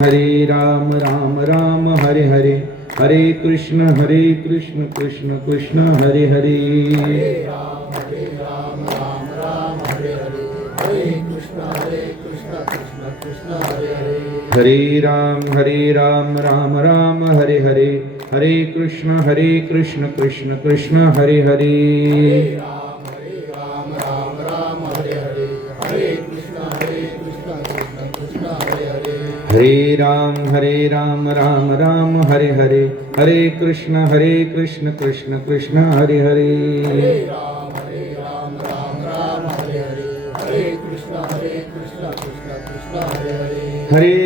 हरे राम राम राम हरे हरे, हरे कृष्ण कृष्ण कृष्ण हरे हरे। हरे राम राम राम हरे हरे, हरे कृष्ण कृष्ण कृष्ण हरे हरे। हरे राम राम हरे हरे, हरे कृष्ण कृष्ण कृष्ण हरे हरे। हरे राम राम हरे हरे, हरे कृष्ण कृष्ण कृष्ण हरे हरे। हरे राम राम हरे हरे, हरे कृष्ण कृष्ण कृष्ण हरे हरे। हरे राम राम हरे हरे, हरे कृष्ण कृष्ण कृष्ण हरे हरे। हरे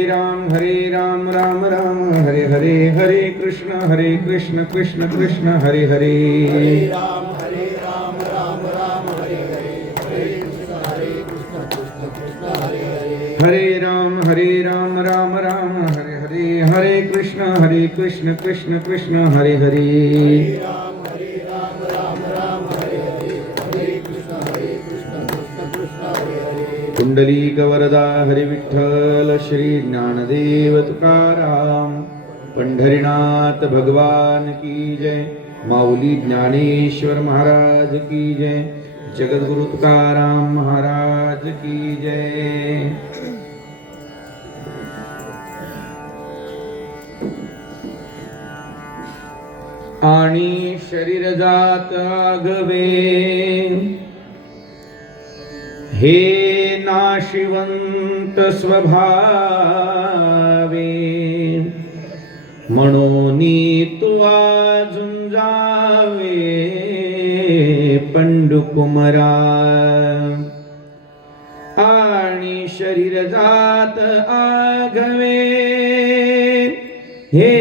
राम राम हरे हरे, हरे कृष्ण कृष्ण कृष्ण हरे हरे। हरे राम राम हरे हरे, हरे कृष्ण कृष्ण कृष्ण हरे हरे। हरे राम राम हरे हरे, हरे कृष्ण कृष्ण कृष्ण हरे हरे। हरे राम हरे हरे, हरे कृष्ण कृष्ण कृष्ण हरे हरे। कुंडलीक वरदा हरि विठ्ठल श्री ज्ञानदेव तुकाराम, पंढरीनाथ भगवान की जय, माऊली ज्ञानेश्वर महाराज की जय, जगद्गुरु तुकाराम महाराज की जय। आणि शरीर जात आगवे, हे नाशिवंत स्वभावे, म्हणूनी तू झुंजावे पंडुकुमरा। आणि शरीर जात आगवे, हे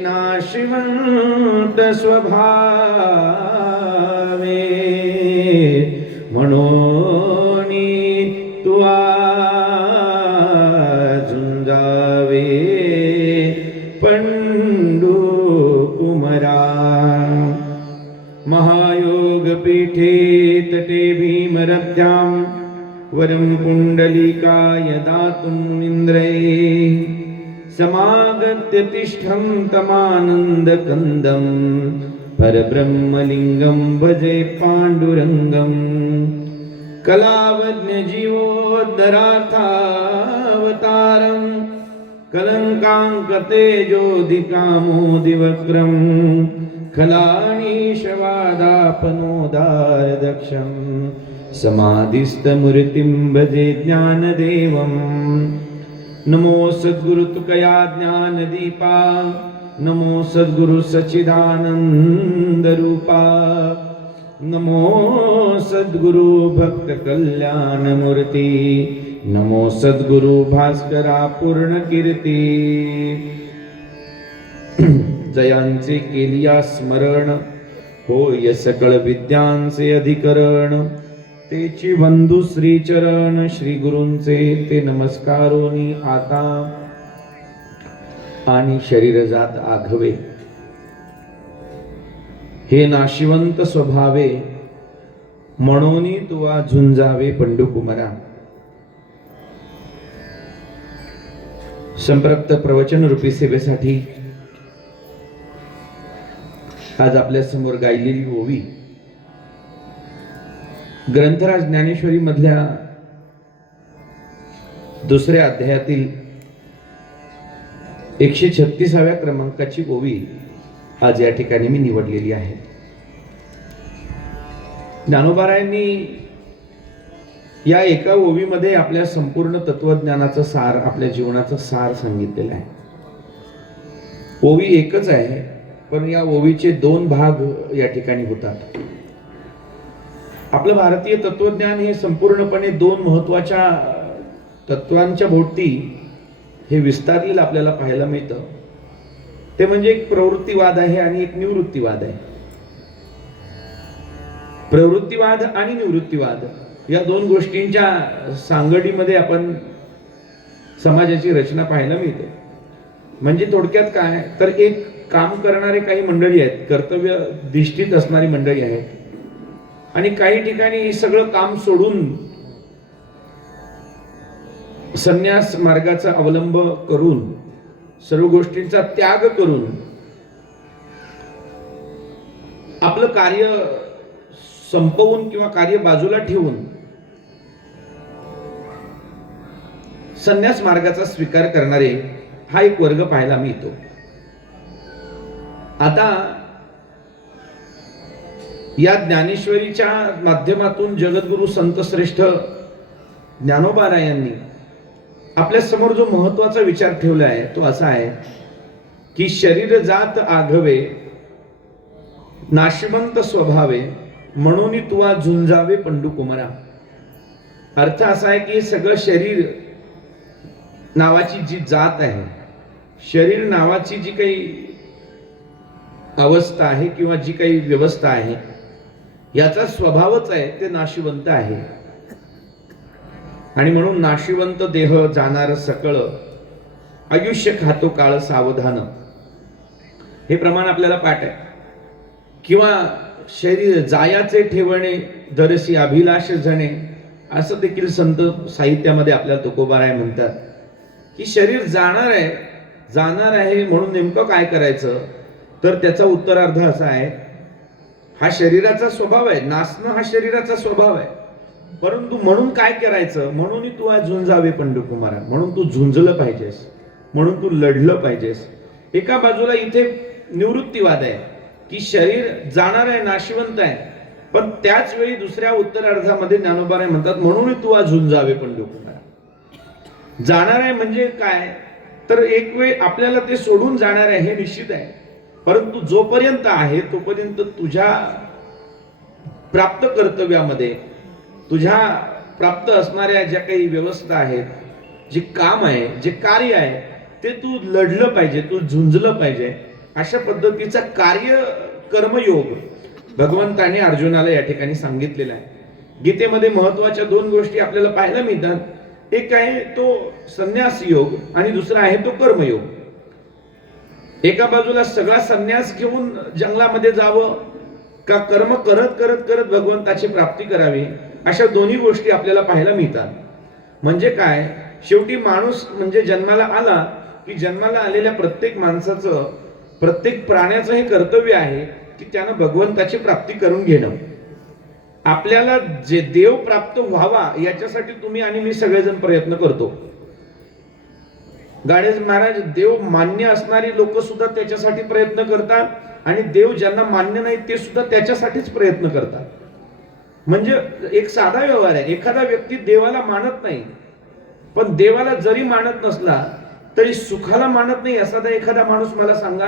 नाशिवंत स्वभावे, म्हणून तू झुंजावे पंडू कुमरा। महायोग पीठे तटे भीमरथ्यां, वरं कुंडलिकाय दातुं मुनीन्द्रैः, समागत्य तिष्ठं तमानन्दकन्दं, परब्रह्मलिङ्गं भजे पाण्डुरङ्गं। कलावज्ञ जीवोद्धरार्थावतारं, कलङ्काङ्कतेजोदिकामोदिवक्त्रं, खलानीशवादापनोदारदक्षं, समाधिस्थमूर्तिं भजे ज्ञानदेवम्। नमो सद्गुरु तुकया ज्ञानदीपा, नमो सद्गुरु सच्चिदानंद रूपा, नमो सद्गुरु भक्त कल्याण मूर्ती, नमो सद्गुरु भास्करा पूर्ण कीर्ती। जयांचे केलिया स्मरण, होय सकळ विद्यांचे अधिकरण, तेची बंधू श्री चरण, श्री गुरूंचे ते नमस्कारोनी आता। आणि शरीर जात आघवे, हे नाशिवंत स्वभावे, म्हणून तुवा झुंजावे पंडुकुमरा। संप्रक्त प्रवचन रूपी सेवेसाठी आज आपल्या समोर गायलेली ओवी ग्रंथराज ज्ञानेश्वरी मधल्या दुसऱ्या अध्यायातील 136व्या क्रमांकाची ओवी आज या ठिकाणी मी निवडलेली आहे। ज्ञानोबारायांनी या एका ओवीमध्ये आपल्या संपूर्ण तत्वज्ञानाचं सार, आपल्या जीवनाचं सार सांगितलेलं आहे। ओवी एकच आहे, पण या ओवीचे दोन भाग या ठिकाणी होतात। आपलं भारतीय तत्वज्ञान हे संपूर्णपणे दोन महत्वाच्या तत्वांच्या भोवती हे विस्तारलेलं आपल्याला पाहायला मिळतं। ते म्हणजे एक प्रवृत्तीवाद आहे आणि एक निवृत्तीवाद आहे। प्रवृत्तीवाद आणि निवृत्तीवाद या दोन गोष्टींच्या सांगडीमध्ये आपण समाजाची रचना पाहायला मिळते। म्हणजे थोडक्यात काय, तर एक काम करणारे काही मंडळी आहेत, कर्तव्य दिष्टित असणारी मंडळी आहेत, आणि काही ठिकाणी सगळं काम सोडून संन्यास मार्गाचा अवलंब करून सर्व गोष्टींचा त्याग करून आपलं कार्य संपवून किंवा कार्य बाजूला ठेवून संन्यास मार्गाचा स्वीकार करणारे हा एक वर्ग पाहायला मिळतो. आता या ज्ञानेश्वरीच्या माध्यमातून जगद्गुरु संत श्रेष्ठ ज्ञानोबारायांनी आपल्या समोर जो महत्वाचा विचार ठेवला आहे तो असा आहे की शरीर जात आघवे नाशवंत स्वभावे म्हणून तुवा झुंजावे पंडू कुमारा. अर्थ असा आहे की सगळं शरीर नावाची जी जात आहे, शरीर नावाची जी काही अवस्था आहे किंवा जी काही व्यवस्था आहे याचा स्वभावच आहे ते नाशिवंत आहे. आणि म्हणून नाशिवंत देह जाणार सकळ आयुष्य खातो काळ सावधान, हे प्रमाण आपल्याला पाठ आहे. किंवा शरीर जायाचे ठेवणे दरसी अभिलाष जणे, असं देखील संत साहित्यामध्ये आपल्याला तुकोबाराय म्हणतात की शरीर जाणार आहे म्हणून नेमकं काय करायचं. तर त्याचा उत्तरार्ध असा आहे, हा शरीराचा स्वभाव आहे, नासणं हा शरीराचा स्वभाव आहे, परंतु म्हणून काय करायचं, म्हणून तू आज झुंजावे पंढरकुमारा, म्हणून तू झुंजलं पाहिजेस, म्हणून तू लढलं पाहिजेस. एका बाजूला इथे निवृत्तीवाद आहे की शरीर जाणार आहे, नाशिवंत आहे, पण त्याच वेळी दुसऱ्या उत्तरार्धामध्ये ज्ञानोबाराय म्हणतात म्हणून तू आज झुंजावे पंढरकुमारा. जाणार आहे म्हणजे काय, तर एक वेळ आपल्याला ते सोडून जाणार आहे हे निश्चित आहे, परंतु जोपर्यंत आहे तोपर्यंत तुझ्या प्राप्त कर्तव्यामध्ये, तुझ्या प्राप्त असणाऱ्या ज्या काही व्यवस्था आहेत, जे काम आहे, जे कार्य आहे, ते तू लढलं पाहिजे, तू झुंजलं पाहिजे. अशा पद्धतीचा कार्य कर्मयोग भगवंताने अर्जुनाला या ठिकाणी सांगितलेला आहे. गीतेमध्ये महत्वाच्या दोन गोष्टी आपल्याला पाहायला मिळतात. एक आहे तो संन्यास योग आणि दुसरा आहे तो कर्मयोग. एका बाजूला सगळा संन्यास घेऊन जंगलामध्ये जावं का कर्म करत करत करत भगवंताची प्राप्ती करावी, अशा दोन्ही गोष्टी आपल्याला पाहायला मिळतात. म्हणजे काय, शेवटी माणूस म्हणजे जन्माला आला की जन्माला आलेल्या प्रत्येक माणसाचं, प्रत्येक प्राण्याचं हे कर्तव्य आहे की त्यानं भगवंताची प्राप्ती करून घेणं. आपल्याला जे देव प्राप्त व्हावा याच्यासाठी तुम्ही आणि मी सगळेजण प्रयत्न करतो. गाडगे महाराज, देव मान्य असणारी लोक सुद्धा त्याच्यासाठी प्रयत्न करतात आणि देव ज्यांना मान्य नाही ते सुद्धा त्याच्यासाठीच प्रयत्न करतात. म्हणजे एक साधा व्यवहार आहे. एखादा व्यक्ती देवाला मानत नाही, पण देवाला जरी मानत नसला तरी सुखाला मानत नाही असा एखादा माणूस मला सांगा,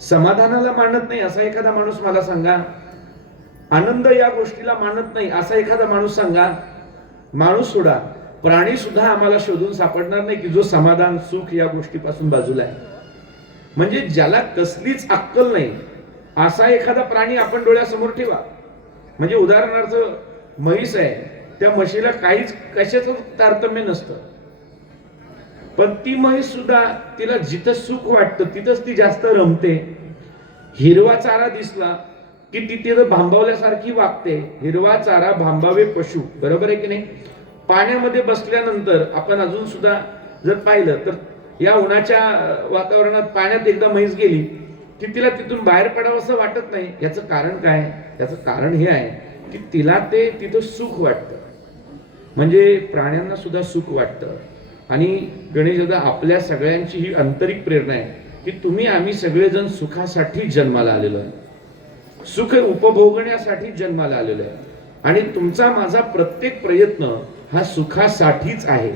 समाधानाला मानत नाही असा एखादा माणूस मला सांगा, आनंद या गोष्टीला मानत नाही असा एखादा माणूस सांगा. माणूस सोडा, प्राणी सुद्धा आम्हाला शोधून सापडणार नाही की जो समाधान सुख या गोष्टीपासून बाजूला आहे. म्हणजे ज्याला कसलीच अक्कल नाही असा एखादा प्राणी आपण डोळ्यासमोर ठेवा. म्हणजे उदाहरणार्थ म्हैस आहे, त्या म्हशीला काहीच कशाचं तारतम्य नसतं, पण ती म्हैस सुद्धा तिला जिथं सुख वाटतं तिथंच ती जास्त रमते. हिरवा चारा दिसला की ती तिथं भांबावल्यासारखी वागते. हिरवा चारा भांबावे पशु, बरोबर आहे की नाही. पाण्यामध्ये बसल्यानंतर आपण अजून सुद्धा जर पाहिलं तर या उन्हाच्या वातावरणात पाण्यात एकदा म्हैस गेली की तिला तिथून बाहेर पडावं असं वाटत नाही. याचं कारण काय, याचं कारण हे आहे की तिला ते तिथं सुख वाटतं. म्हणजे प्राण्यांना सुद्धा सुख वाटतं. आणि गणेश दादा, आपल्या सगळ्यांची ही आंतरिक प्रेरणा आहे की तुम्ही आम्ही सगळेजण सुखासाठी जन्माला आलेलो आहे, सुख उपभोगण्यासाठी जन्माला आलेलो आहे. आणि तुमचा माझा प्रत्येक प्रयत्न हा सुखासाठीच आहे.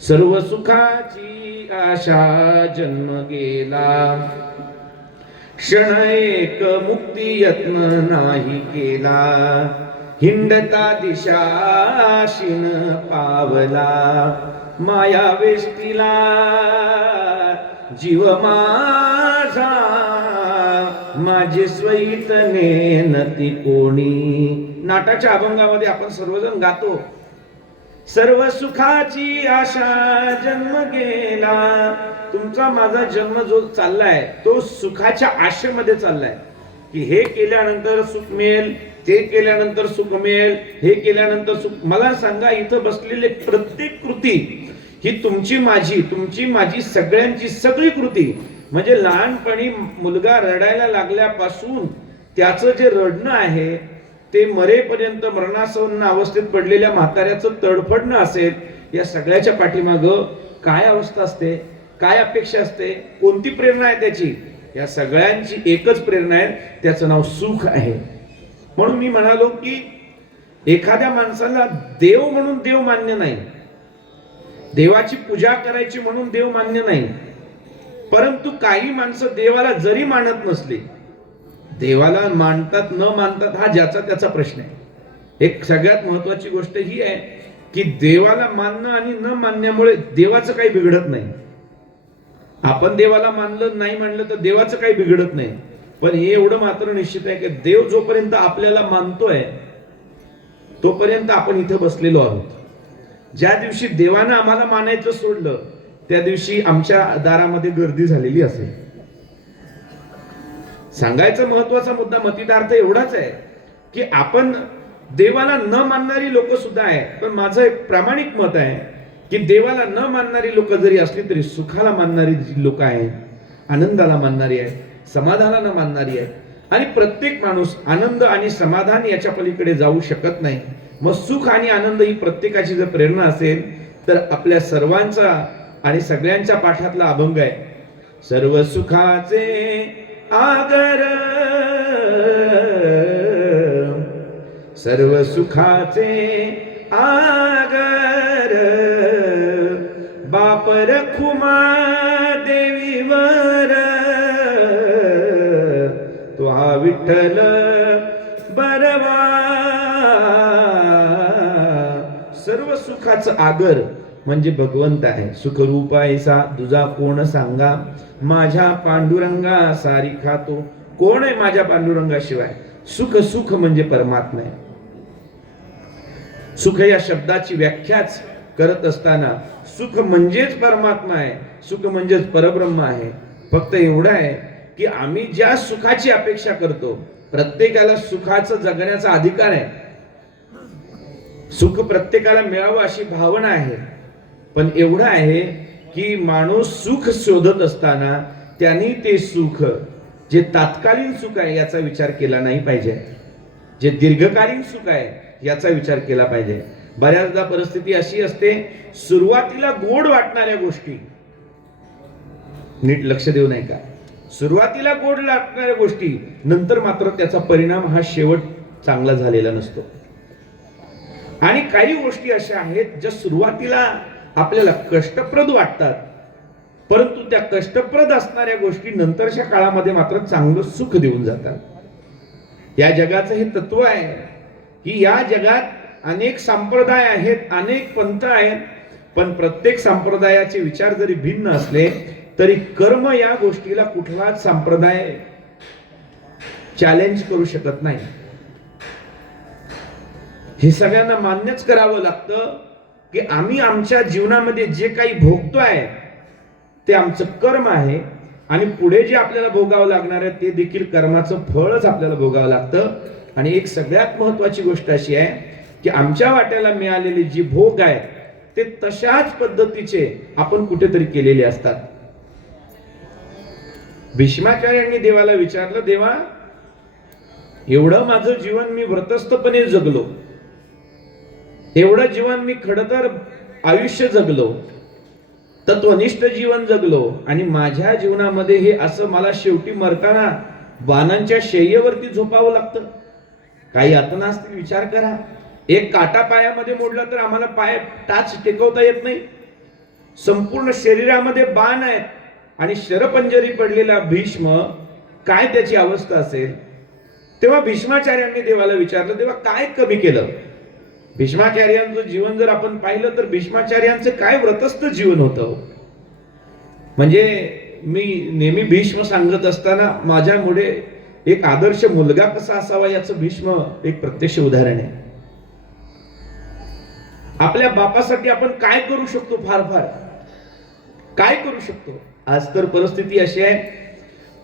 सर्व सुखाची आशा जन्म गेला, क्षण एक मुक्ती यत्न नाही केला, हिंडता दिशाशीन पावला, माया वेष्टीला जीव माझा, माझे स्वैत नेनती कोणी. नाटाच्या अभंगामध्ये आपण सर्वजण गातो, सर्व सुखाची आशा जन्म गेला. तुमचा माझा जन्म जो चाललाय तो सुखाच्या आशेमध्ये चाललाय की हे केल्यानंतर सुख मिळेल, ते केल्यानंतर सुख मिळेल, हे केल्यानंतर सुख. मला सांगा, इथं बसलेले प्रत्येक कृती ही तुमची माझी सगळ्यांची सगळी कृती. म्हणजे लहानपणी मुलगा रडायला लागल्यापासून त्याचं जे रडणं आहे ते मरेपर्यंत मरणासन्न अवस्थेत पडलेल्या म्हाताऱ्याचं तडफडणं असेल, या सगळ्याच्या पाठीमागं काय अवस्था असते, काय अपेक्षा असते, कोणती प्रेरणा आहे त्याची? या सगळ्यांची एकच प्रेरणा आहे, त्याचं नाव सुख आहे. म्हणून मी म्हणालो की एखाद्या माणसाला देव म्हणून देव मान्य नाही, देवाची पूजा करायची म्हणून देव मान्य नाही. परंतु काही माणसं देवाला जरी मानत नसली, देवाला मानतात न मानतात हा ज्याचा त्याचा प्रश्न आहे. एक सगळ्यात महत्वाची गोष्ट ही आहे की देवाला मानणं आणि न मानण्यामुळे देवाचं काही बिघडत नाही. आपण देवाला मानलं नाही मानलं तर देवाचं काही बिघडत नाही. पण हे एवढं मात्र निश्चित आहे की देव जोपर्यंत आपल्याला मानतोय तोपर्यंत आपण इथे बसलेलो आहोत. ज्या दिवशी देवानं आम्हाला मानायचं सोडलं त्या दिवशी आमच्या दारामध्ये गर्दी झालेली असेल. सांगायचा महत्वाचा मुद्दा मतितार्थ एवढाच आहे की आपण देवाला न मानणारी लोक सुद्धा आहेत, पण माझं एक प्रामाणिक मत आहे की देवाला न मानणारी लोक जरी असली तरी सुखाला मानणारी जी लोक आहेत, आनंदाला मानणारी आहेत, समाधानाला मानणारी आहेत. आणि प्रत्येक माणूस आनंद आणि समाधान याच्या पलीकडे जाऊ शकत नाही. मग सुख आणि आनंद ही प्रत्येकाची जर प्रेरणा असेल तर आपल्या सर्वांचा आणि सगळ्यांच्या पाठातला अभंग आहे, सर्व सुखाचे आगर, सर्व सुखाचे आगर, बाप रखुमा देवीवर, तो हा विठ्ठल बरवा. सर्व सुखाचं आगर म्हणजे भगवंत आहे. सुखरूप ऐसा तुझा कोण सांगा, माझ्या पांडुरंगा सारी खातो. कोण आहे माझ्या पांडुरंगाशिवाय? सुख सुख म्हणजे परमात्मा आहे. सुख या शब्दाची व्याख्याच करत असताना सुख म्हणजेच परमात्मा आहे, सुख म्हणजेच परब्रह्म आहे. फक्त एवढं आहे की आम्ही ज्या सुखाची अपेक्षा करतो, प्रत्येकाला सुखाचं जगण्याचा अधिकार आहे. सुख प्रत्येकाला मिळावं अशी भावना आहे. पण एवढं आहे की माणूस सुख शोधत असताना त्यांनी ते सुख जे तात्कालीन सुख आहे याचा विचार केला नाही पाहिजे, जे दीर्घकालीन सुख आहे याचा विचार केला पाहिजे. बऱ्याचदा परिस्थिती अशी असते, सुरुवातीला गोड वाटणाऱ्या गोष्टी, नीट लक्ष देऊ नाही का, सुरुवातीला गोड वाटणाऱ्या गोष्टी नंतर मात्र त्याचा परिणाम हा शेवट चांगला झालेला नसतो. आणि काही गोष्टी अशा आहेत ज्या सुरुवातीला आपल्याला कष्टप्रद वाटतात, परंतु त्या कष्टप्रद असणाऱ्या गोष्टी नंतरच्या काळामध्ये मात्र चांगलं सुख देऊन जातात. या जगाचं हे तत्व आहे की या जगात अनेक संप्रदाय आहेत, अनेक पंथ आहेत, पण प्रत्येक संप्रदायाचे विचार जरी भिन्न असले तरी कर्म या गोष्टीला कुठलाच संप्रदाय चॅलेंज करू शकत नाही. हे सगळ्यांना मान्यच करावं लागतं की आम्ही आमच्या जीवनामध्ये जे काही भोगतोय ते आमचं कर्म आहे आणि पुढे जे आपल्याला भोगावं लागणार आहे ते देखील कर्माचं फळच आपल्याला भोगावं लागतं. आणि एक सगळ्यात महत्वाची गोष्ट अशी आहे की आमच्या वाट्याला मिळालेले जे भोग आहेत ते तशाच पद्धतीचे आपण कुठेतरी केलेले असतात. भीष्माचार्यांनी देवाला विचारलं, देवा एवढं माझं जीवन मी व्रतस्थपणे जगलो, एवढं जीवन मी खरं तर आयुष्य जगलो, तत्वनिष्ठ जीवन जगलो, आणि माझ्या जीवनामध्ये हे असं मला शेवटी मरताना बाणांच्या शय्येवरती झोपावं लागतं. काही यातना असतील विचार करा. एक काटा पायामध्ये मोडला तर आम्हाला पाय टाच टेकवता येत नाही. संपूर्ण शरीरामध्ये बाण आहेत आणि शरपंजरी पडलेला भीष्म, काय त्याची अवस्था असेल. तेव्हा भीष्माचार्यांनी देवाला विचारलं, देवा काय कमी केलं? भीष्माचार्यांचं जीवन जर आपण पाहिलं तर भीष्माचार्यांचं काय व्रतस्थ जीवन होतं. म्हणजे मी नेहमी भीष्म सांगत असताना माझ्यामुळे एक आदर्श मुलगा कसा असावा याचं भीष्म एक प्रत्यक्ष उदाहरण आहे. आपल्या बापासाठी आपण काय करू शकतो, फार फार काय करू शकतो. आज तर परिस्थिती अशी आहे,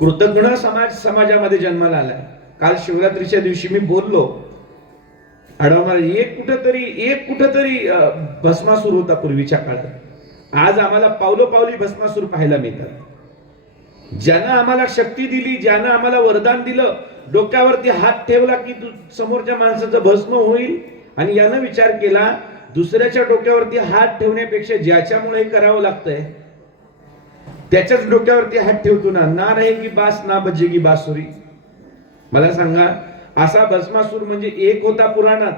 कृतज्ञ समाजामध्ये जन्माला आलाय. काल शिवरात्रीच्या दिवशी मी बोललो, आढावा एक कुठेतरी भस्मासूर होता पूर्वीच्या काळात, आज आम्हाला पावलोपावली भस्मासूर पाहायला मिळतात. ज्यानं आम्हाला शक्ती दिली, ज्यानं आम्हाला वरदान दिलं, डोक्यावरती हात ठेवला की समोरच्या माणसाचं भस्म होईल, आणि यानं विचार केला दुसऱ्याच्या डोक्यावरती हात ठेवण्यापेक्षा ज्याच्यामुळे करावं लागतंय त्याच्याच डोक्यावरती हात ठेवतो ना रहेगी बास ना बजेगी बासुरी. मला सांगा, असा भस्मासूर म्हणजे एक होता पुराणात,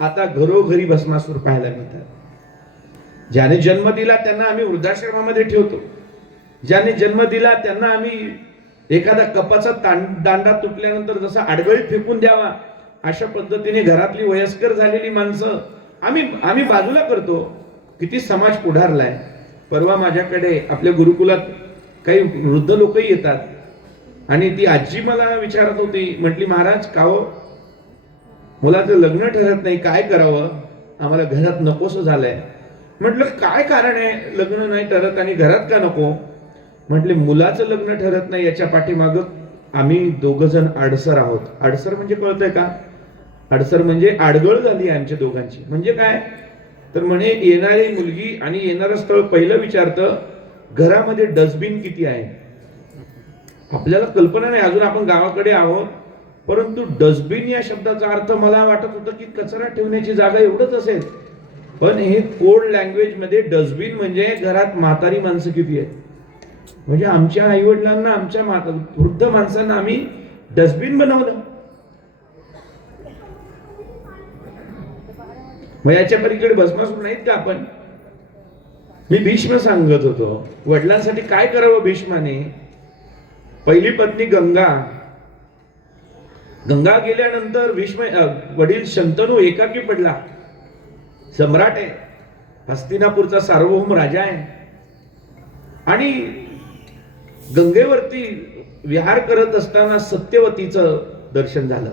आता घरोघरी भस्मासूर पाहायला मिळतात. ज्याने जन्म दिला त्यांना आम्ही वृद्धाश्रमामध्ये ठेवतो, ज्याने जन्म दिला त्यांना आम्ही एखादा कपाचा दांडा तुटल्यानंतर जसा आडगळीत फेकून द्यावा अशा पद्धतीने घरातली वयस्कर झालेली माणसं आम्ही बाजूला करतो. किती समाज पुढारलाय. परवा माझ्याकडे आपल्या गुरुकुलात काही वृद्ध लोकही येतात, आणि ती आजी मला विचारत होती, म्हटली महाराज का हो, मुलाचं लग्न ठरत नाही, काय करावं, आम्हाला घरात नकोसं झालंय. म्हटलं काय कारण आहे लग्न नाही ठरत आणि घरात का नको. म्हटले मुलाचं लग्न ठरत नाही याच्या पाठीमागं आम्ही दोघ जण आडसर आहोत. आडसर म्हणजे कळतंय का? आडसर म्हणजे आडगळ झाली आमच्या दोघांची. म्हणजे काय तर म्हणे, येणारी मुलगी आणि येणारं स्थळ पहिलं विचारतं घरामध्ये डस्टबिन किती आहे. आपल्याला कल्पना नाही, अजून आपण गावाकडे आहोत, परंतु डस्टबिन या शब्दाचा अर्थ मला वाटत होतं की कचरा ठेवण्याची जागा एवढंच असेल, पण हे कोड लँग्वेज मध्ये डस्टबिन म्हणजे घरात म्हातारी माणसं किती आहेत. म्हणजे आमच्या आई वडिलांना, आमच्या वृद्ध माणसांना आम्ही डस्टबिन बनवलं. मग याच्या पलीकडे भस्मासूर नाहीत का आपण? मी भीष्म सांगत होतो, वडिलांसाठी काय करावं भीष्माने. पहिली पत्नी गंगा गेल्यानंतर भीष्म वडील शंतनू एकाकी पडला. सम्राट आहे, हस्तिनापूरचा सार्वभौम राजा आहे, आणि गंगेवरती विहार करत असताना सत्यवतीचं दर्शन झालं.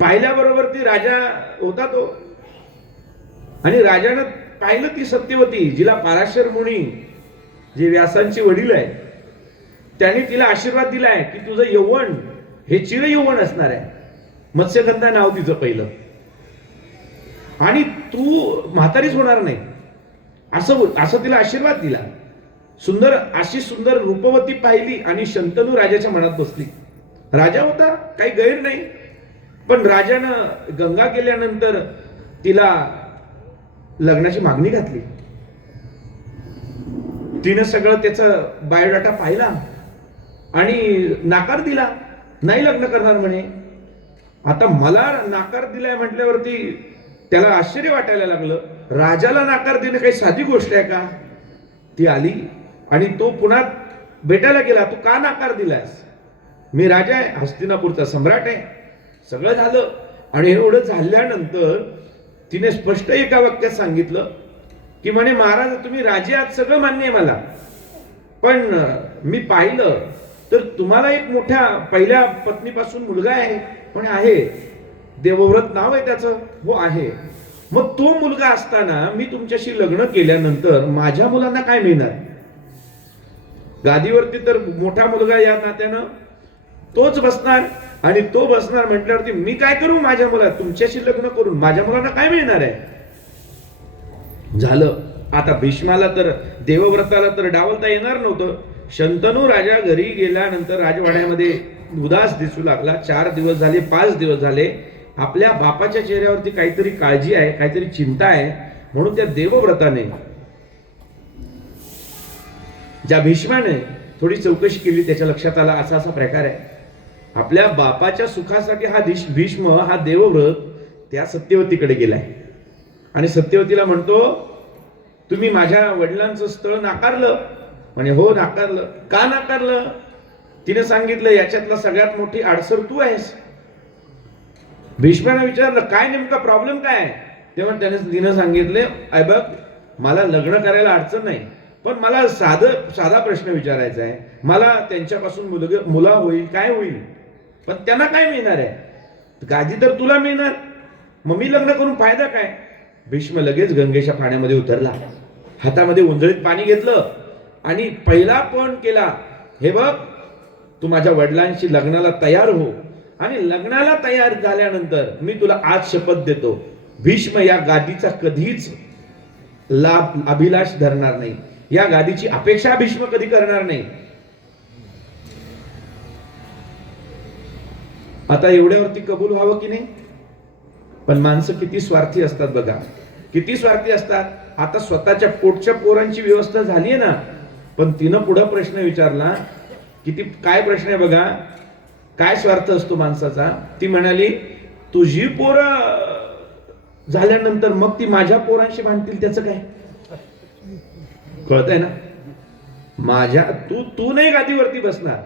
पाहिल्याबरोबर ती राजा होता तो, आणि राजानं पाहिलं ती सत्यवती, जिला पराशर मुनी, जे व्यासांची वडील आहे, त्यांनी तिला आशीर्वाद दिलाय की तुझं यौवन हे चिर यौवन असणार आहे. मत्स्यगंधा नाव तिचं पहिलं, आणि तू म्हातारीच होणार नाही असं तिला आशीर्वाद दिला. अशी सुंदर रूपवती पाहिली आणि शंतनू राजाच्या मनात बसली. राजा होता, काही गैर नाही, पण राजानं गंगा गेल्यानंतर तिला लग्नाची मागणी घातली. तिनं सगळं त्याचं बायोडाटा पाहिला आणि नाकार दिला, नाही लग्न करणार म्हणे. आता मला नाकार दिलाय म्हटल्यावरती त्याला आश्चर्य वाटायला लागलं. राजाला नाकार देणं काही साधी गोष्ट आहे का? ती आली आणि तो पुन्हा भेटायला गेला. तू का नाकार दिलास? मी राजा आहे, हस्तिनापूरचा सम्राट आहे. सगळं झालं, आणि एवढं झाल्यानंतर तिने स्पष्ट एका वाक्यात सांगितलं की म्हणे महाराज तुम्ही राजे आहात, सगळं मान्य आहे मला, पण मी पाहिलं तर तुम्हाला एक मोठ्या पहिल्या पत्नीपासून मुलगा आहे. पण आहे, देवव्रत नाव आहे त्याचं. हो आहे. मग तो मुलगा असताना मी तुमच्याशी लग्न केल्यानंतर माझ्या मुलांना काय मिळणार? गादीवरती तर मोठा मुलगा या नात्यानं तोच बसणार, आणि तो बसणार म्हटल्यावरती मी काय करू माझ्या मुला, तुमच्याशी लग्न करून माझ्या मुलांना काय मिळणार आहे? झालं. आता भीष्माला तर देवव्रताला तर डावलता येणार नव्हतं. शंतनू राजा घरी गेल्यानंतर राजवाड्यामध्ये उदास दिसू लागला. 4 दिवस झाले, 5 दिवस झाले, आपल्या बापाच्या चेहऱ्यावरती काहीतरी काळजी आहे, काहीतरी चिंता आहे. म्हणून त्या देवव्रताने, ज्या भीष्माने थोडी चौकशी केली, त्याच्या लक्षात आला असा असा प्रकार आहे. आपल्या बापाच्या सुखासाठी हा भीष्म, हा देवव्रत त्या सत्यवतीकडे गेलाय, आणि सत्यवतीला म्हणतो तुम्ही माझ्या वडिलांचं स्थळ नाकारलं. म्हणे हो नाकारलं. का नाकारलं? तिने सांगितलं याच्यातला सगळ्यात मोठी आडसर तू आहेस. भीष्माने विचारलं काय नेमका प्रॉब्लेम काय आहे? तेव्हा तिने सांगितले अय बघ, मला लग्न करायला अडचण नाही, पण मला साधा प्रश्न विचारायचा आहे. मला त्यांच्यापासून मुला होईल, काय होईल, पण त्यांना काय मिळणार आहे? गादी तर तुला मिळणार, मग मी लग्न करून फायदा काय? भीष्म लगेच गंगेच्या पाण्यामध्ये उतरला, हातामध्ये उंजळीत पाणी घेतलं आणि पहिला पण केला, हे बघ तू माझ्या वडिलांशी लग्नाला तयार हो, आणि लग्नाला तयार झाल्यानंतर मी तुला आज शपथ देतो, भीष्म या गादीचा कधीच लाभ अभिलाष धरणार नाही, या गादीची अपेक्षा भीष्म कधी करणार नाही. आता एवढ्यावरती कबूल व्हावं की नाही? पण माणसं किती स्वार्थी असतात बघा, किती स्वार्थी असतात. आता स्वतःच्या पोटच्या पोरांची व्यवस्था झाली आहे ना, पण तिनं पुढे प्रश्न विचारला, किती काय प्रश्न आहे बघा, काय स्वार्थ असतो माणसाचा. ती म्हणाली, तुझी पोरं झाल्यानंतर मग ती माझ्या पोरांशी भांडतील, त्याचं काय? कळतंय ना? माझ्या तू नाही गादीवरती बसणार,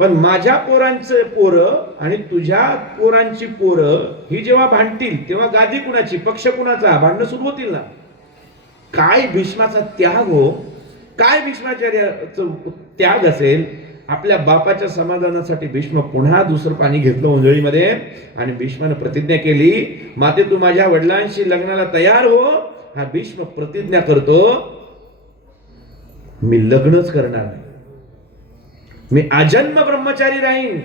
पण माझ्या पोरांचे पोरं आणि तुझ्या पोरांची पोरं ही जेव्हा भांडतील तेव्हा गादी कुणाची, पक्ष कुणाचा, भांडणं सुरू होतील ना. काय भीष्माचा त्याग हो, काय भीष्माचार्याचा त्याग असेल. आपल्या बापाच्या समाधानासाठी भीष्म पुन्हा दुसरं पाणी घेतलं उंजळीमध्ये आणि भीष्मानं प्रतिज्ञा केली, माते तू माझ्या वडिलांशी लग्नाला तयार हो. हा भीष्म प्रतिज्ञा करतो, मी लग्नच करणार नाही, मी आजन्म ब्रह्मचारी राहीन.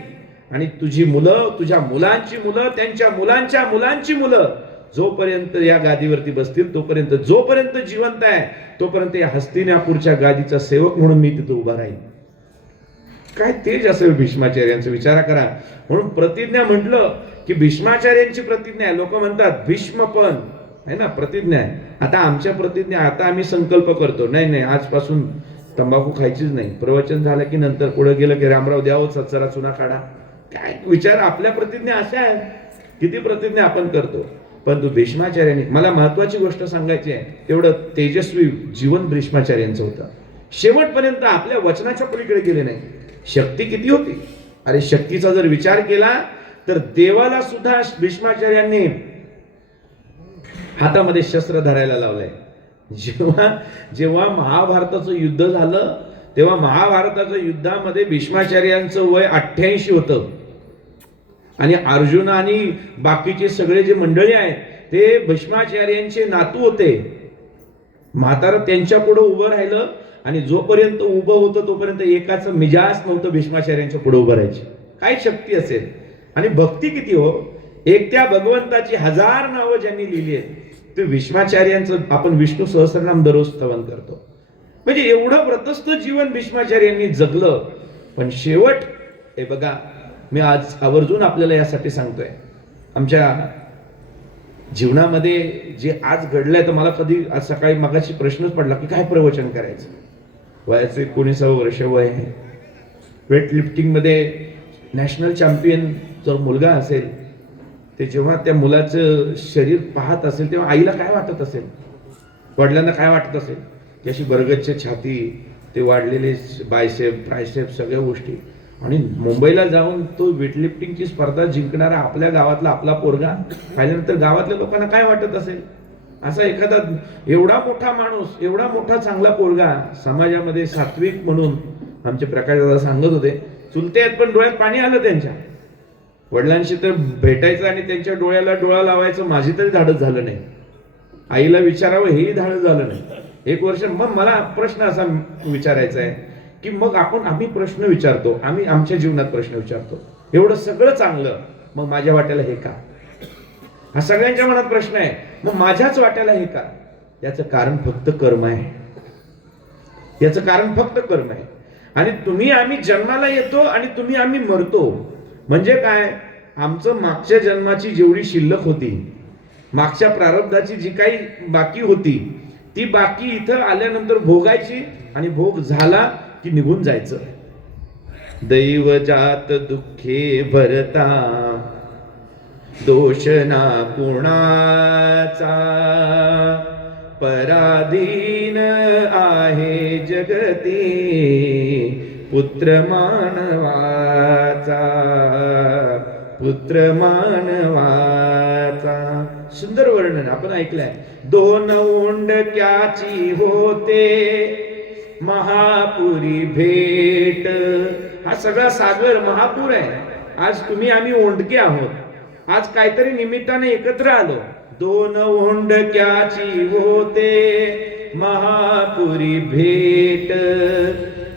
आणि तुझी मुलं, तुझ्या मुलांची मुलं, त्यांच्या मुलांच्या मुलांची मुलं जोपर्यंत या गादीवरती बसतील, तोपर्यंत, जोपर्यंत जिवंत आहे तोपर्यंत या हस्तिनापूरच्या गादीचा सेवक म्हणून मी तिथे उभा राहीन. काय तेज असेल भीष्माचार्यांचं, विचारा करा. म्हणून प्रतिज्ञा म्हटलं की भीष्माचार्यांची प्रतिज्ञा आहे. लोक म्हणतात भीष्म पण आहे ना प्रतिज्ञा आहे. आता आमच्या प्रतिज्ञा, आता आम्ही संकल्प करतो, नाही आजपासून तंबाखू खायचीच नाही. प्रवचन झालं की नंतर पुढे गेलं की रामराव द्यावं, सत्सरा चुना काढा. काय विचार, आपल्या प्रतिज्ञा अशा आहेत, किती प्रतिज्ञा आपण करतो. परंतु भीष्माचार्यांनी, मला महत्वाची गोष्ट सांगायची आहे, तेवढं तेजस्वी जीवन भीष्माचार्यांचं होतं. शेवटपर्यंत आपल्या वचनाच्या पलीकडे गेले नाही. शक्ती किती होती, अरे शक्तीचा जर विचार केला तर देवाला सुद्धा भीष्माचार्यांनी हातामध्ये शस्त्र धरायला लावलंय. जेव्हा महाभारताचं युद्ध झालं तेव्हा महाभारताच्या युद्धामध्ये भीष्माचार्यांचं वय 88 होतं आणि अर्जुन आणि बाकीचे सगळे जे मंडळी आहेत ते भीष्माचार्यांचे नातू होते. म्हातारा त्यांच्या पुढे उभं राहिलं आणि जोपर्यंत उभं होतं तोपर्यंत एकाचं मिजाज नव्हतं भीष्माचार्यांच्या पुढे उभं राहायची. काय शक्ती असेल आणि भक्ती किती हो. एक त्या भगवंताची 1000 नावं ज्यांनी लिहिली आहेत ते भीष्माचार्यांचं आपण विष्णू सहस्रनाम दररोज स्तवन करतो. म्हणजे एवढं व्रतस्थ जीवन भीष्माचार्यांनी जगलं. पण शेवट हे बघा, मी आज आवर्जून आपल्याला यासाठी सांगतोय, आमच्या जीवनामध्ये जे आज घडलंय, तर मला कधी आज सकाळी मगाशी प्रश्नच पडला की काय प्रवचन करायचं. वयाचं 19 वर्ष वय आहे. वेट लिफ्टिंग मध्ये नॅशनल चॅम्पियन जर मुलगा असेल, ते जेव्हा त्या मुलाचं शरीर पाहत असेल तेव्हा आईला काय वाटत असेल, वडिलांना काय वाटत असेल की अशी बरगतची छाती, ते वाढलेले बायसेप ट्रायसेप सगळ्या गोष्टी. आणि मुंबईला जाऊन तो वेटलिफ्टिंगची स्पर्धा जिंकणारा आपल्या गावातला आपला पोरगा पाहिल्यानंतर गावातल्या लोकांना काय वाटत असेल. असा एखादा एवढा मोठा माणूस, एवढा मोठा चांगला पोरगा समाजामध्ये सात्विक म्हणून आमचे प्रकाश दादा सांगत होते. चुलते आहेत पण डोळ्यात पाणी आलं त्यांच्या. वडिलांशी तर भेटायचं आणि त्यांच्या डोळ्याला डोळा लावायचं माझी तरी धाडस झालं नाही. आईला विचारावं हेही धाडस झालं नाही. 1 वर्ष. मग मला प्रश्न असा विचारायचा आहे की मग आम्ही प्रश्न विचारतो, आम्ही आमच्या जीवनात प्रश्न विचारतो, एवढं सगळं चांगलं मग माझ्या वाट्याला हे का. हा सगळ्यांच्या मनात प्रश्न आहे. मग माझ्याच वाट्याला हे का. याचं कारण फक्त कर्म आहे. याचं कारण फक्त कर्म आहे. आणि तुम्ही आम्ही जन्माला येतो आणि तुम्ही आम्ही मरतो. म्हणजे काय, आमचं मागच्या जन्माची जेवढी शिल्लक होती, मागच्या प्रारब्धाची जी काही बाकी होती, ती बाकी इथं आल्यानंतर भोगायची आणि भोग झाला की निघून जायचं. दैव जात दुःखे भरता दोष ना कुणाचा, पराधीन आहे जगती पुत्र मानवाचा, पुत्र मानवाचा. सुंदर वर्णन आपण ऐकलंय. 2 ओंडक्याची होते महापुरी भेट. हा सगळा सागर महापूर आहे. आज तुम्ही आम्ही ओंडके आहोत. आज काहीतरी निमित्ताने एकत्र आलो. 2 ओंडक्याची होते महापुरी भेट,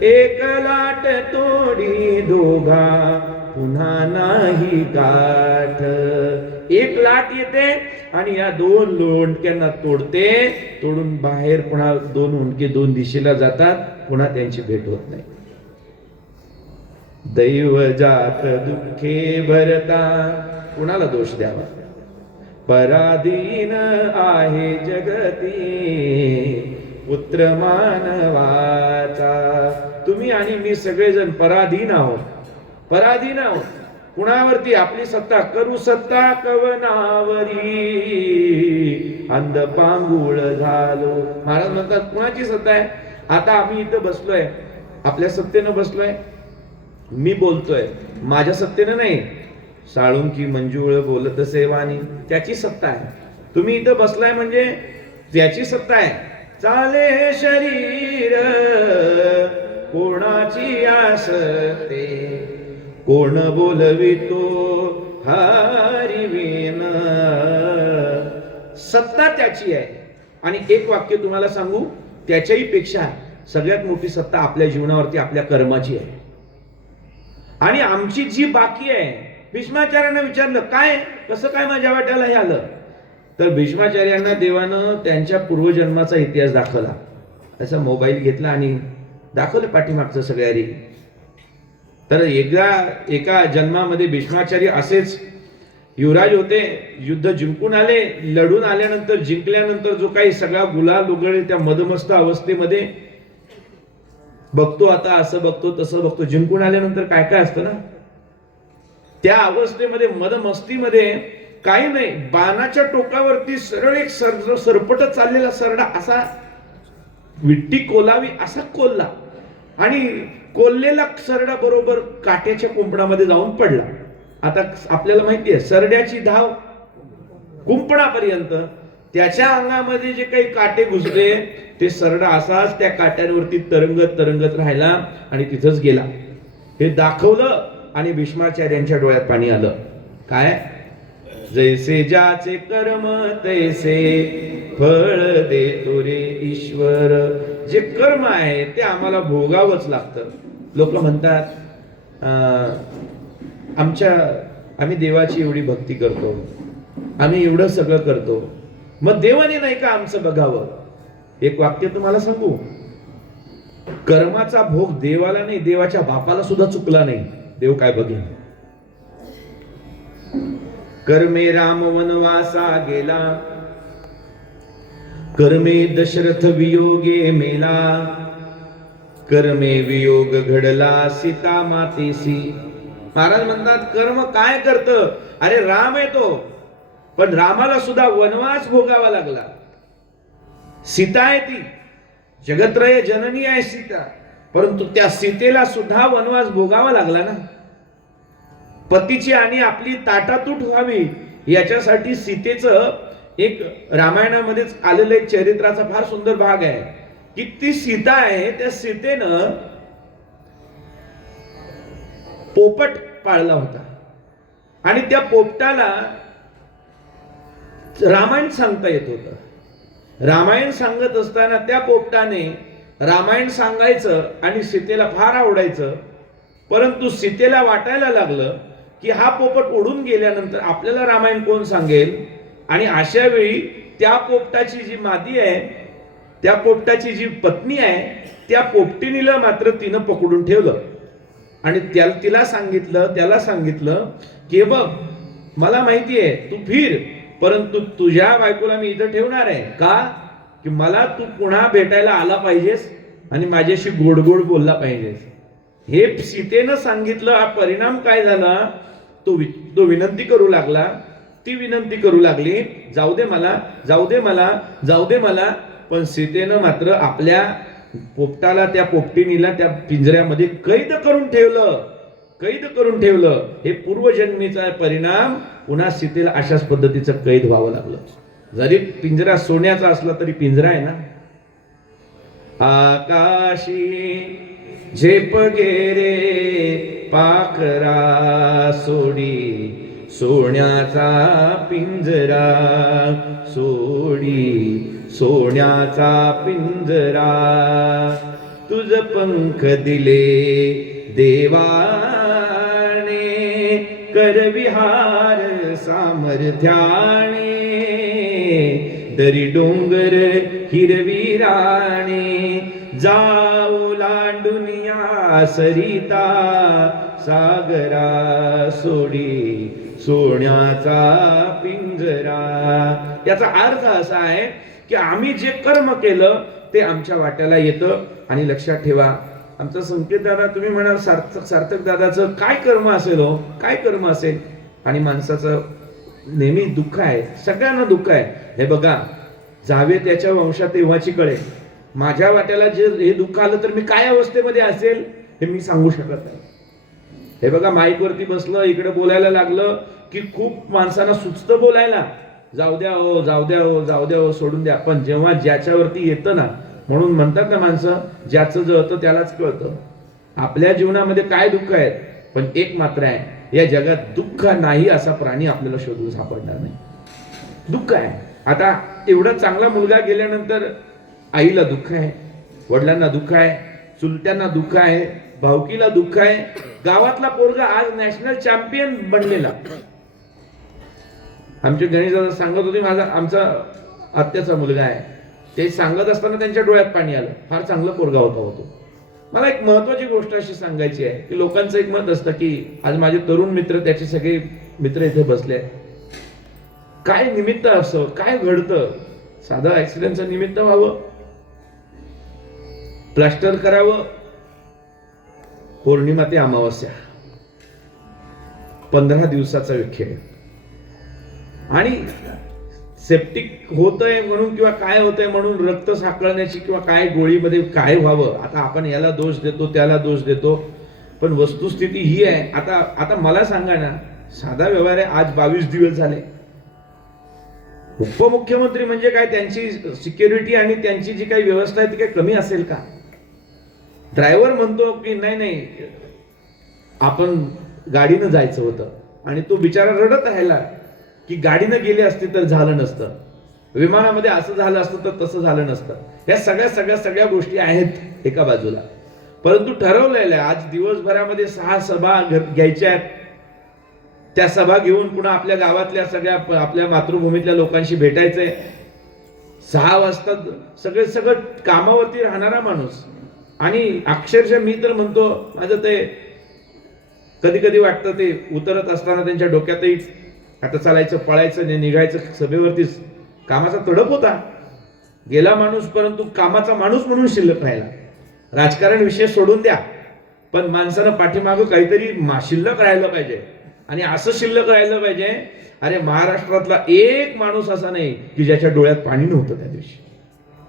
एक लाट तोडी दोघा पुन्हा नाही गाठ. एक लाट येते आणि या दोन लोंढक्यांना तोडते. तोडून बाहेर पुन्हा दोन उंडके दोन दिशेला जातात, पुन्हा त्यांची भेट होत नाही. दैव जात दुःखे भरता, कुणाला दोष द्यावा? पराधीन आहे जगती पुत्र मानवाचा. तुम्ही आणि मी सगळेजण पराधीन आहोत, पराधीन आहोत. कुणावरती? आपली सत्ता. करू सत्ता कवनावरी अंध पांगुळ झालो. महाराज म्हणतात कुणाची सत्ता आहे? आता आम्ही इथं बसलोय, आपल्या सत्तेनं बसलोय. मी बोलतोय, माझ्या सत्तेनं नाही. साळुंकी मंजुळ बोलत सेवानी, त्याची सत्ता आहे. तुम्ही इथं बसलाय म्हणजे त्याची सत्ता आहे. चाले शरीर कोणाची आसते, कोण बोलवितो हरिविन. सत्ता त्याची आहे. आणि एक वाक्य तुम्हाला सांगू, त्याच्याही पेक्षा सगळ्यात मोठी सत्ता आपल्या जीवनावरती आपल्या कर्माची आहे. आणि आमची जी बाकी आहे, भीष्माचार्यांना विचारलं काय, कसं काय माझ्या वाट्याला हे आलं? तर भीष्माचार्यांना देवानं त्यांच्या पूर्वजन्माचा इतिहास दाखवला. त्याचा मोबाईल घेतला आणि दाखवलं पाठीमागचं सगळ्या रे. तर एकदा एका जन्मामध्ये भीष्माचार्य असेच युवराज होते, युद्ध जिंकून आले. लढून आल्यानंतर, जिंकल्यानंतर जो काही सगळा गुलाल उगळे त्या मदमस्त अवस्थेमध्ये बघतो, आता असं बघतो तसं बघतो. जिंकून आल्यानंतर काय काय असतं ना, त्या अवस्थेमध्ये मदमस्तीमध्ये काही नाही, बाणाच्या टोकावरती सरळ एक सरपट चाललेला सरडा असा विट्टी कोलावी असा कोल्ला, आणि कोल्लेला सरडा बरोबर काट्याच्या कुंपणामध्ये जाऊन पडला. आता आपल्याला माहिती आहे सरड्याची धाव कुंपणापर्यंत. त्याच्या अंगामध्ये जे काही काटे घुसले, ते सरडा असाच त्या काट्यांवरती तरंगत तरंगत राहिला आणि तिथंच गेला. हे दाखवलं आणि भीष्माचार्यांच्या डोळ्यात पाणी आलं. काय? जैसे ज्याचे कर्म तैसे फळ देतो रे ईश्वर. जे कर्म आहे ते आम्हाला भोगावंच लागतं. लोक म्हणतात आम्ही देवाची एवढी भक्ती करतो, आम्ही एवढं सगळं करतो, मग देवाने नाही का आमचं बघावं? एक वाक्य तुम्हाला सांगू, कर्माचा भोग देवाला नाही, देवाच्या बापाला सुद्धा चुकला नाही. देव काय बघेल? कर्मे राम वनवासा गेला, कर्मे दशरथ वियोगे मेला, कर्मे वियोग घडला सीता मातेसी. महाराज म्हणतात कर्म काय करतं? अरे राम आहे तो, पण रामाला सुद्धा वनवास भोगावा लागला. सीता आहे ती, जगत्रय जननी आहे सीता, परंतु त्या सीतेला सुद्धा वनवास भोगावा लागला ना. पतीची आणि आपली ताटातूट व्हावी याच्यासाठी सीतेचं एक रामायणामध्येच आलेलं एक चरित्राचा फार सुंदर भाग आहे की ती सीता आहे, त्या सीतेनं पोपट पाळला होता आणि त्या पोपटाला रामायण सांगता येत होतं. रामायण सांगत असताना त्या पोपटाने रामायण सांगायचं आणि सीतेला फार आवडायचं, परंतु सीतेला वाटायला लागलं की हा पोपट उडून गेल्यानंतर आपल्याला रामायण कोण सांगेल. आणि अशा वेळी त्या पोपटाची जी मादी आहे, त्या पोपटाची जी पत्नी आहे, त्या पोपटिनीला मात्र तिनं पकडून ठेवलं आणि त्याला सांगितलं की बघ मला माहिती आहे तू फिर, परंतु तुझ्या बायकोला मी इथं ठेवणार आहे का, की मला तू पुन्हा भेटायला आला पाहिजेस आणि माझ्याशी गोड गोड बोलला पाहिजेस. हे सीतेनं सांगितलं. हा परिणाम काय झाला, तो विनंती करू लागला, ती विनंती करू लागली, जाऊ दे मला, जाऊ दे मला, जाऊ दे मला. पण सीतेनं मात्र आपल्या पोपटाला, त्या पोपटिनीला त्या पिंजऱ्यामध्ये कैद करून ठेवलं. हे पूर्वजन्मीचा परिणाम. पुन्हा सीतेला अशाच पद्धतीचं कैद व्हावं लागलं. जरी पिंजरा सोन्याचा असला तरी पिंजरा आहे ना. आकाशी झेप गेरे पाखरा सोडी, सोन्याचा पिंजरा सोडी, सोन्याचा पिंजरा. तुझ पंख दिले देवाने, कर विहार सामर्थ्याने. दरी डोंगर हिरवी राणे, जाऊ लांडून या सरिता सागरा सोडी सोन्याचा पिंजरा. याचा अर्थ असा आहे की आम्ही जे कर्म केलं ते आमच्या वाट्याला येतं. आणि लक्षात ठेवा, आमचा संकेत दादा, तुम्ही म्हणाल सार्थक दादाचं काय कर्म असेल हो, काय कर्म असेल. आणि माणसाचं नेहमी दुःख आहे, सगळ्यांना दुःख आहे. हे बघा, जावे त्याच्या वंशात तेव्हाची कळेल. माझ्या वाट्याला जे हे दुःख आलं तर मी काय अवस्थेमध्ये असेल हे मी सांगू शकत नाही. हे बघा, माईक वरती बसलं, इकडे बोलायला लागलं की खूप माणसांना सुचतं बोलायला, जाऊ द्या हो, जाऊ द्या हो, जाऊ द्या हो, सोडून द्या. पण जेव्हा ज्याच्यावरती येतं ना, म्हणून म्हणतात ना माणसं, ज्याचं जळतं त्यालाच कळतं. आपल्या जीवनामध्ये काय दुःख आहेत, पण एक मात्र आहे, या जगात दुःख नाही असा प्राणी आपल्याला शोधून सापडणार नाही. दुःख आहे. आता एवढा चांगला मुलगा गेल्यानंतर आईला दुःख आहे, वडिलांना दुःख आहे, चुलत्यांना दुःख आहे, भावकीला दुःख आहे. गावातला पोरगा आज नॅशनल चॅम्पियन बनलेला. आमचे गणेश दादा सांगत होते, आमचा आत्याचा मुलगा आहे, ते सांगत असताना त्यांच्या डोळ्यात पाणी आलं. फार चांगला पोरगा होता. मला एक महत्वाची गोष्ट अशी सांगायची आहे की लोकांचं एक मत असतं की आज माझे तरुण मित्र, त्याचे सगळे मित्र इथे बसले, काय निमित्त असं, काय घडतं, साधं ऍक्सिडेंटचं निमित्त व्हावं, प्लास्टर करावं, पौर्णिमा ते अमावस्या, 15 दिवसाचा खेळ, आणि सेप्टिक होतंय म्हणून किंवा काय होतंय म्हणून रक्त साकळण्याची किंवा काय गोळीमध्ये काय व्हावं. आता आपण याला दोष देतो, त्याला दोष देतो, पण वस्तुस्थिती ही आहे. आता मला सांगा ना, साधा व्यवहार आहे, आज 22 दिवस झाले. उपमुख्यमंत्री म्हणजे काय, त्यांची सिक्युरिटी आणि त्यांची जी काही व्यवस्था आहे ती काही कमी असेल का? ड्रायव्हर म्हणतो की नाही आपण गाडीनं जायचं होतं, आणि तो बिचारा रडत राहिला की गाडीनं गेली असती तर झालं नसतं, विमानामध्ये असं झालं असतं तर तसं झालं नसतं. या सगळ्या गोष्टी आहेत एका बाजूला, परंतु ठरवलेलं आहे आज दिवसभरामध्ये 6 सभा घ्यायच्या आहेत. त्या सभा घेऊन पुन्हा आपल्या गावातल्या सगळ्या आपल्या मातृभूमीतल्या लोकांशी भेटायचंय. 6 वाजता सगळं कामावरती राहणारा माणूस. आणि अक्षरशः मी तर म्हणतो, माझं ते कधी कधी वाटतं ते उतरत असताना त्यांच्या डोक्यातही आता चालायचं, पळायचं, निघायचं सभेवरतीच कामाचा तडप होता. गेला माणूस, परंतु कामाचा माणूस म्हणून शिल्लक राहिला. राजकारण विषय सोडून द्या, पण माणसानं पाठीमागं काहीतरी शिल्लक राहिलं पाहिजे. आणि असं शिल्लक राहिलं पाहिजे, अरे महाराष्ट्रातला एक माणूस असा नाही की ज्याच्या डोळ्यात पाणी नव्हतं त्या दिवशी.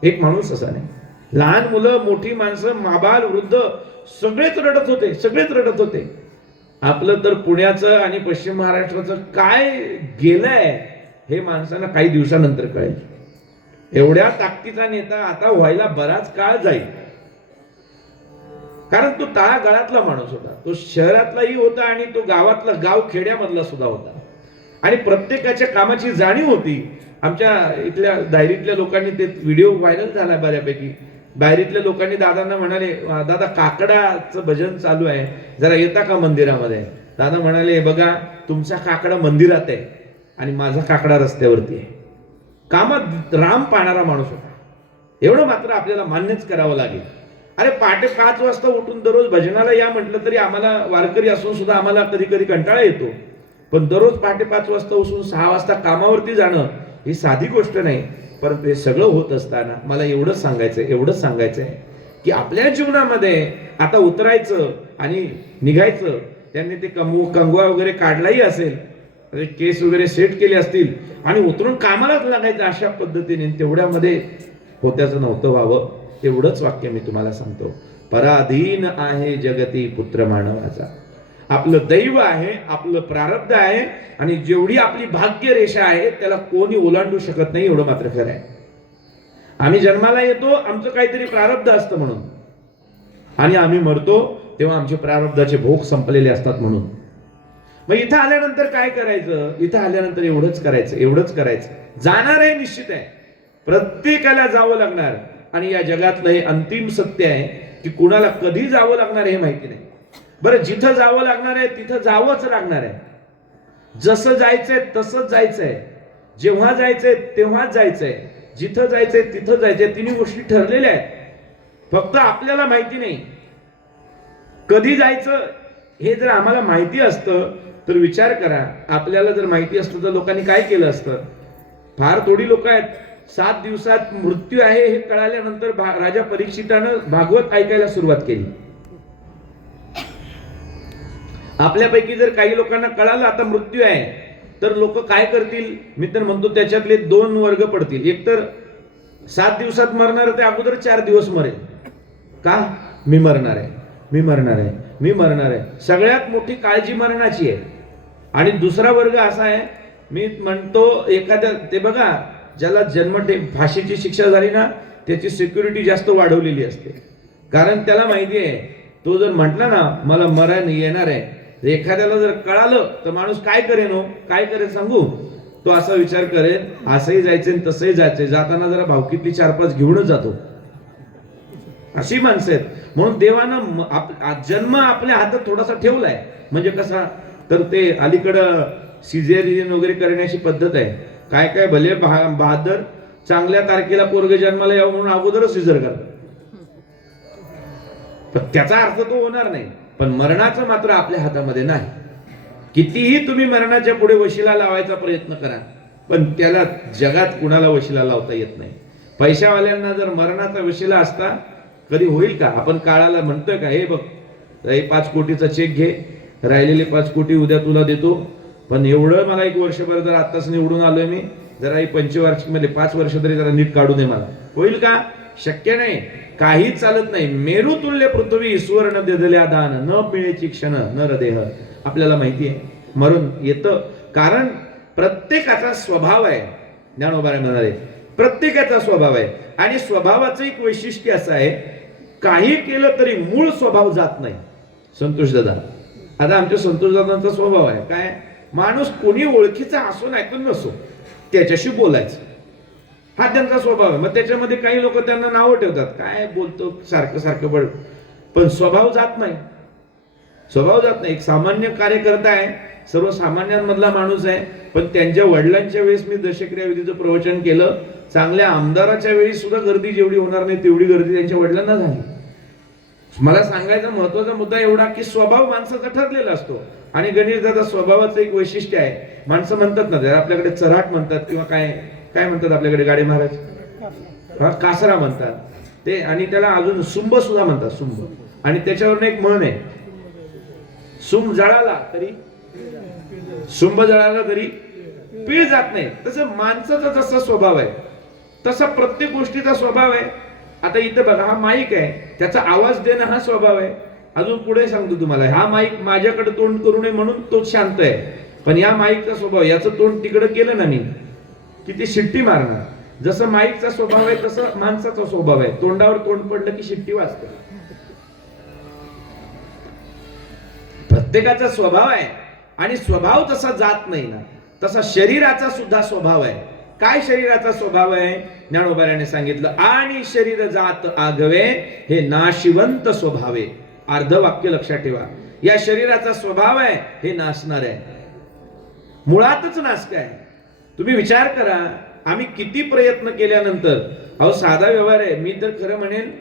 एक माणूस असा नाही. लहान मुलं, मोठी माणसं, माबाल, वृद्ध सगळेच रडत होते. आपलं तर पुण्याचं आणि पश्चिम महाराष्ट्राचं काय गेलंय हे माणसांना काही दिवसानंतर कळेल. एवढ्या ताकदीचा नेता आता व्हायला बराच काळ जाईल, कारण तो तळागाळातला माणूस होता, तो शहरातलाही होता आणि तो गाव खेड्यामधला सुद्धा होता. आणि प्रत्येकाच्या कामाची जाणीव होती. आमच्या इथल्या दायरीतल्या लोकांनी ते व्हिडिओ व्हायरल झाला बऱ्यापैकी. दायरीतल्या लोकांनी दादांना म्हणाले, दादा काकडाचं भजन चालू आहे, जरा येता का मंदिरामध्ये? दादा म्हणाले, बघा तुमचा काकडा मंदिरात आहे आणि माझा काकडा रस्त्यावरती आहे. कामात राम पाहणारा माणूस होता, एवढं मात्र आपल्याला मान्यच करावं लागेल. अरे पहाटे 5 वाजता उठून दररोज भजनाला या म्हटलं तरी आम्हाला, वारकरी असून सुद्धा आम्हाला कधी कधी कंटाळा येतो. पण दररोज पहाटे 5 वाजता उठून 6 वाजता कामावरती जाणं ही साधी गोष्ट नाही. परंतु हे सगळं होत असताना मला एवढंच सांगायचंय की आपल्या जीवनामध्ये आता उतरायचं आणि निघायचं. त्यांनी ते कंगवा वगैरे काढलाही असेल, केस वगैरे सेट केले असतील आणि उतरून कामालाच लागायचं अशा पद्धतीने, तेवढ्यामध्ये होत्याचं नव्हतं व्हावं. एवढंच वाक्य मी तुम्हाला सांगतो. पराधीन आहे जगती पुत्र मानवाचा. आपलं दैव आहे, आपलं प्रारब्ध आहे, आणि जेवढी आपली भाग्य रेषा आहे त्याला कोणी ओलांडू शकत नाही, एवढं मात्र खरं आहे. आम्ही जन्माला येतो आमचं काहीतरी प्रारब्ध असतं म्हणून, आणि आम्ही मरतो तेव्हा आमचे प्रारब्धाचे भोग संपलेले असतात म्हणून. मग इथं आल्यानंतर काय करायचं? इथं आल्यानंतर एवढंच करायचं. जाणार आहे, निश्चित आहे, प्रत्येकाला जावं लागणार. आणि या जागातलं हे अंतिम सत्य आहे की कुणाला कधी जावं लागणार हे माहिती नाही. बरं, जिथं जावं लागणार आहे तिथं जावंच लागणार आहे. जसं जायचंय तसंच जायचंय. जेव्हा जायचंय तेव्हाच जायचंय, जिथं जायचंय तिथं जायचंय. तिन्ही गोष्टी ठरलेल्या आहेत, फक्त आपल्याला माहिती नाही कधी जायचं. हे जर आम्हाला माहिती असतं तर विचार करा, आपल्याला जर माहिती असतं तर लोकांनी काय केलं असतं. फार थोडी लोक आहेत. 7 दिवसात मृत्यू आहे हे कळाल्यानंतर राजा परीक्षितानं भागवत ऐकायला सुरुवात केली. आपल्यापैकी जर काही लोकांना कळालं आता मृत्यू आहे तर लोक काय करतील. मी तर म्हणतो त्याच्यातले 2 वर्ग पडतील. एक तर 7 दिवसात मरणार, ते अगोदर 4 दिवस मरेल. का? मी मरणार आहे, मी मरणार आहे, मी मरणार आहे. सगळ्यात मोठी काळजी मरणाची आहे. आणि दुसरा वर्ग असा आहे, मी म्हणतो एखाद्या, ते बघा ज्याला फाशीची शिक्षा झाली ना त्याची सिक्युरिटी जास्त वाढवलेली असते. कारण त्याला माहिती आहे तो जर म्हटला ना मला मरण येणार आहे, एखाद्याला जर कळालं तर माणूस काय करेन हो, काय करेन सांगू. तो असा विचार करेल असंही जायचंय तसंही जायचंय, जाताना जरा भावकीतली 4-5 घेऊनच जातो. अशी माणसं आहेत. म्हणून देवानं जन्म आपल्या हातात थोडासा ठेवलाय. म्हणजे कसा, तर ते अलीकडं सिझेरियन वगैरे करण्याची पद्धत आहे. काय काय भले बहादर चांगल्या तारखेला पोरग जन्माला यावं म्हणून अगोदरच सिझर करतात. त्याचा अर्थ तो होणार नाही, पण मरणाचं मात्र आपल्या हातामध्ये नाही. कितीही तुम्ही मरणाच्या पुढे वशिला लावायचा प्रयत्न करा, पण त्याला जगात कुणाला वशिला लावता येत नाही. पैशावाल्यांना जर मरणाचा वशिला असता कधी होईल का? आपण काळाला म्हणतोय का हे बघ हे 5 कोटीचा चेक घे, राहिलेले 5 कोटी उद्या तुला देतो, पण एवढं मला 1 वर्षभर जर आताच निवडून आलोय मी, जरा ही पंचवार्षिक मध्ये 5 वर्ष तरी जरा नीट काढू दे मला. होईल का? शक्य नाही. काहीच चालत नाही. मेरू तुल्य पृथ्वी सुवर्ण दिदल्या दान, न मिळेची क्षण नर देह. आपल्याला माहिती आहे मरून येतं, कारण प्रत्येकाचा स्वभाव आहे. ज्ञानोबा म्हणाले प्रत्येकाचा स्वभाव आहे. आणि स्वभावाचं एक वैशिष्ट्य असं आहे, काही केलं तरी मूळ स्वभाव जात नाही. संतोष दादा, आता आमच्या संतोष दादांचा स्वभाव आहे काय, माणूस कोणी ओळखीचा असो नाही तर नसो त्याच्याशी बोलायचं, हा त्यांचा स्वभाव आहे. मग त्याच्यामध्ये काही लोक त्यांना नावं ठेवतात, काय बोलतो सारखं सारखं, पण स्वभाव जात नाही. स्वभाव जात नाही. एक सामान्य कार्यकर्ता आहे, सर्वसामान्यांमधला माणूस आहे, पण त्यांच्या वडिलांच्या वेळेस मी दशक्रिया विधीचं प्रवचन केलं. चांगल्या आमदाराच्या वेळी सुद्धा गर्दी जेवढी होणार नाही तेवढी गर्दी त्यांच्या वडिलांना झाली. मला सांगायचा महत्वाचा मुद्दा एवढा की स्वभाव माणसाचा ठरलेला असतो. आणि गणेश दादा स्वभावाचं एक वैशिष्ट्य आहे. माणसं म्हणतात ना, आपल्याकडे चराट म्हणतात किंवा काय काय म्हणतात आपल्याकडे गाडी महाराज, कासरा म्हणतात ते, आणि त्याला अजून सुंब सुद्धा म्हणतात, सुंब. आणि त्याच्यावर एक म्हण आहे, सुंब जळाला तरी पीळ जात नाही. तसं माणसाचा जसा स्वभाव आहे तसा प्रत्येक गोष्टीचा स्वभाव आहे. आता इथं बघा, हा माईक आहे, त्याचा आवाज देणं हा स्वभाव आहे. अजून पुढे सांगतो तुम्हाला, हा माईक माझ्याकडे तोंड करू नये म्हणून तो शांत आहे, पण या माईकचा स्वभाव, याचं तोंड तिकडे केलं ना मी की ती शिट्टी मारणार. जसं माईकचा स्वभाव आहे तसं माणसाचा स्वभाव आहे, तोंडावर तोंड पडलं की शिट्टी वाजते. प्रत्येकाचा स्वभाव आहे. आणि स्वभाव तसा जात नाही ना, तसा शरीराचा सुद्धा स्वभाव आहे. काय शरीराचा स्वभाव आहे? ज्ञानोबाने सांगितलं, आणि शरीर जात आगवे हे नाशिवंत स्वभावे. अर्ध वाक्य लक्षात ठेवा, या शरीराचा स्वभाव आहे हे नासणार आहे, मुळातच नासक आहे. तुम्ही विचार करा, आम्ही किती प्रयत्न केल्यानंतर, अहो साधा व्यवहार आहे, मी तर खरं म्हणेन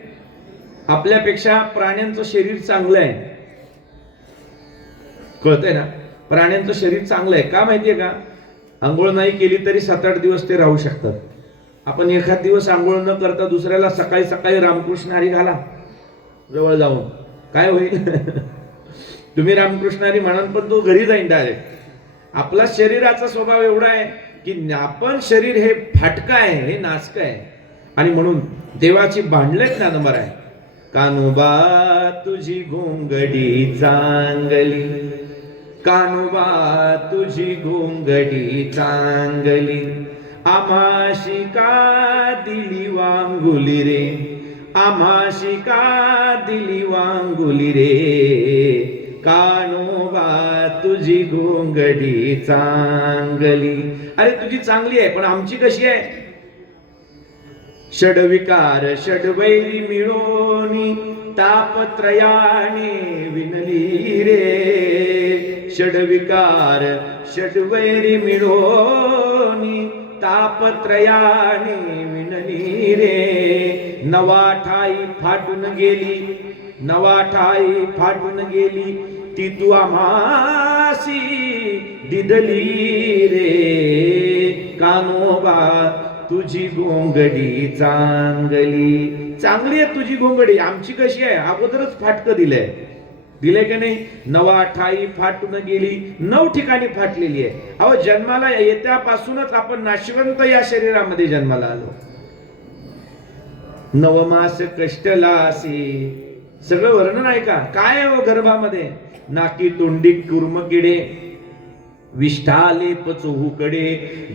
आपल्यापेक्षा प्राण्यांचं शरीर चांगलं आहे. कळतंय ना, प्राण्यांचं शरीर चांगलं आहे. का माहितीये का? आंघोळ नाही केली तरी 7-8 दिवस ते राहू शकतात. आपण एखाद दिवस आंघोळ न करता दुसऱ्याला सकाळी सकाळी रामकृष्ण हरी घाला जवळ जाऊन, काय होईल? तुम्ही रामकृष्ण हरी म्हणाल पण तो घरी जाईन डायरेक्ट. आपला शरीराचा स्वभाव एवढा आहे की आपण शरीर हे फाटका आहे, हे नासक आहे. आणि म्हणून देवाची भांडलेच ना नंबर आहे, कानोबा तुझी घोंगडी चांगली, कानोबा तुझी घोंगडी चांगली, आमाशी का दिली वांगुली रे, आमाशी का दिली वांगुली रे, कानोबा तुझी घोंगडी चांगली. अरे तुझी चांगली आहे, पण आमची कशी आहे? षडविकार षडवैरी मिळोनी तापत्रयाने विनली रे, षडविकार षडवैरी मिळोनी तापत्रयाने विणली रे, नवा ठाई फाटून गेली, नवा ठाई फाटून गेली, ती तू आम्हासी दिदली रे, कानोबा तुझी गोंगडी चांगली. चांगली आहे तुझी गोंगडी, आमची कशी आहे, अगोदरच फाटकं दिलंय की नाही. नवा ठाई फाटून गेली, 9 ठिकाणी फाटलेली आहे. अहो जन्माला येत्यापासूनच आपण नाशवंत या शरीरामध्ये जन्माला आलो. नवमास कष्टलासी, सगळं वर्णन आहे का काय आहे गर्भामध्ये. नाकी तोंडी कुर्म किडे, विष्ठाले पचोहूकडे,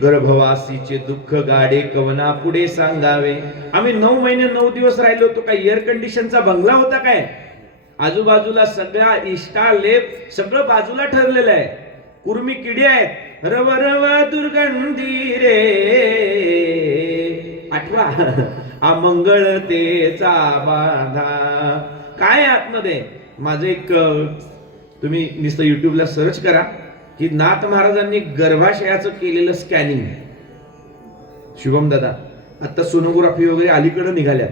गर्भवासीचे दुःख गाडे, कवना पुढे सांगावे. आम्ही 9 महिने 9 दिवस राहिलो होतो. काय एअर कंडिशनचा बंगला होता काय. आजूबाजूला सगळा इष्टा लेप सगळं बाजूला ठरलेलं आहे. कुर्मी किडे आहेत, रव रव दुर्गंधी रे, आठवा अमंगळतेचा बाधा. काय आतमध्ये माझं एक, तुम्ही नुसतं युट्यूबला सर्च करा की नाथ महाराजांनी गर्भाशयाचं केलेलं स्कॅनिंग. शुभम दादा आता सोनोग्राफी वगैरे अलीकडे निघाल्यात,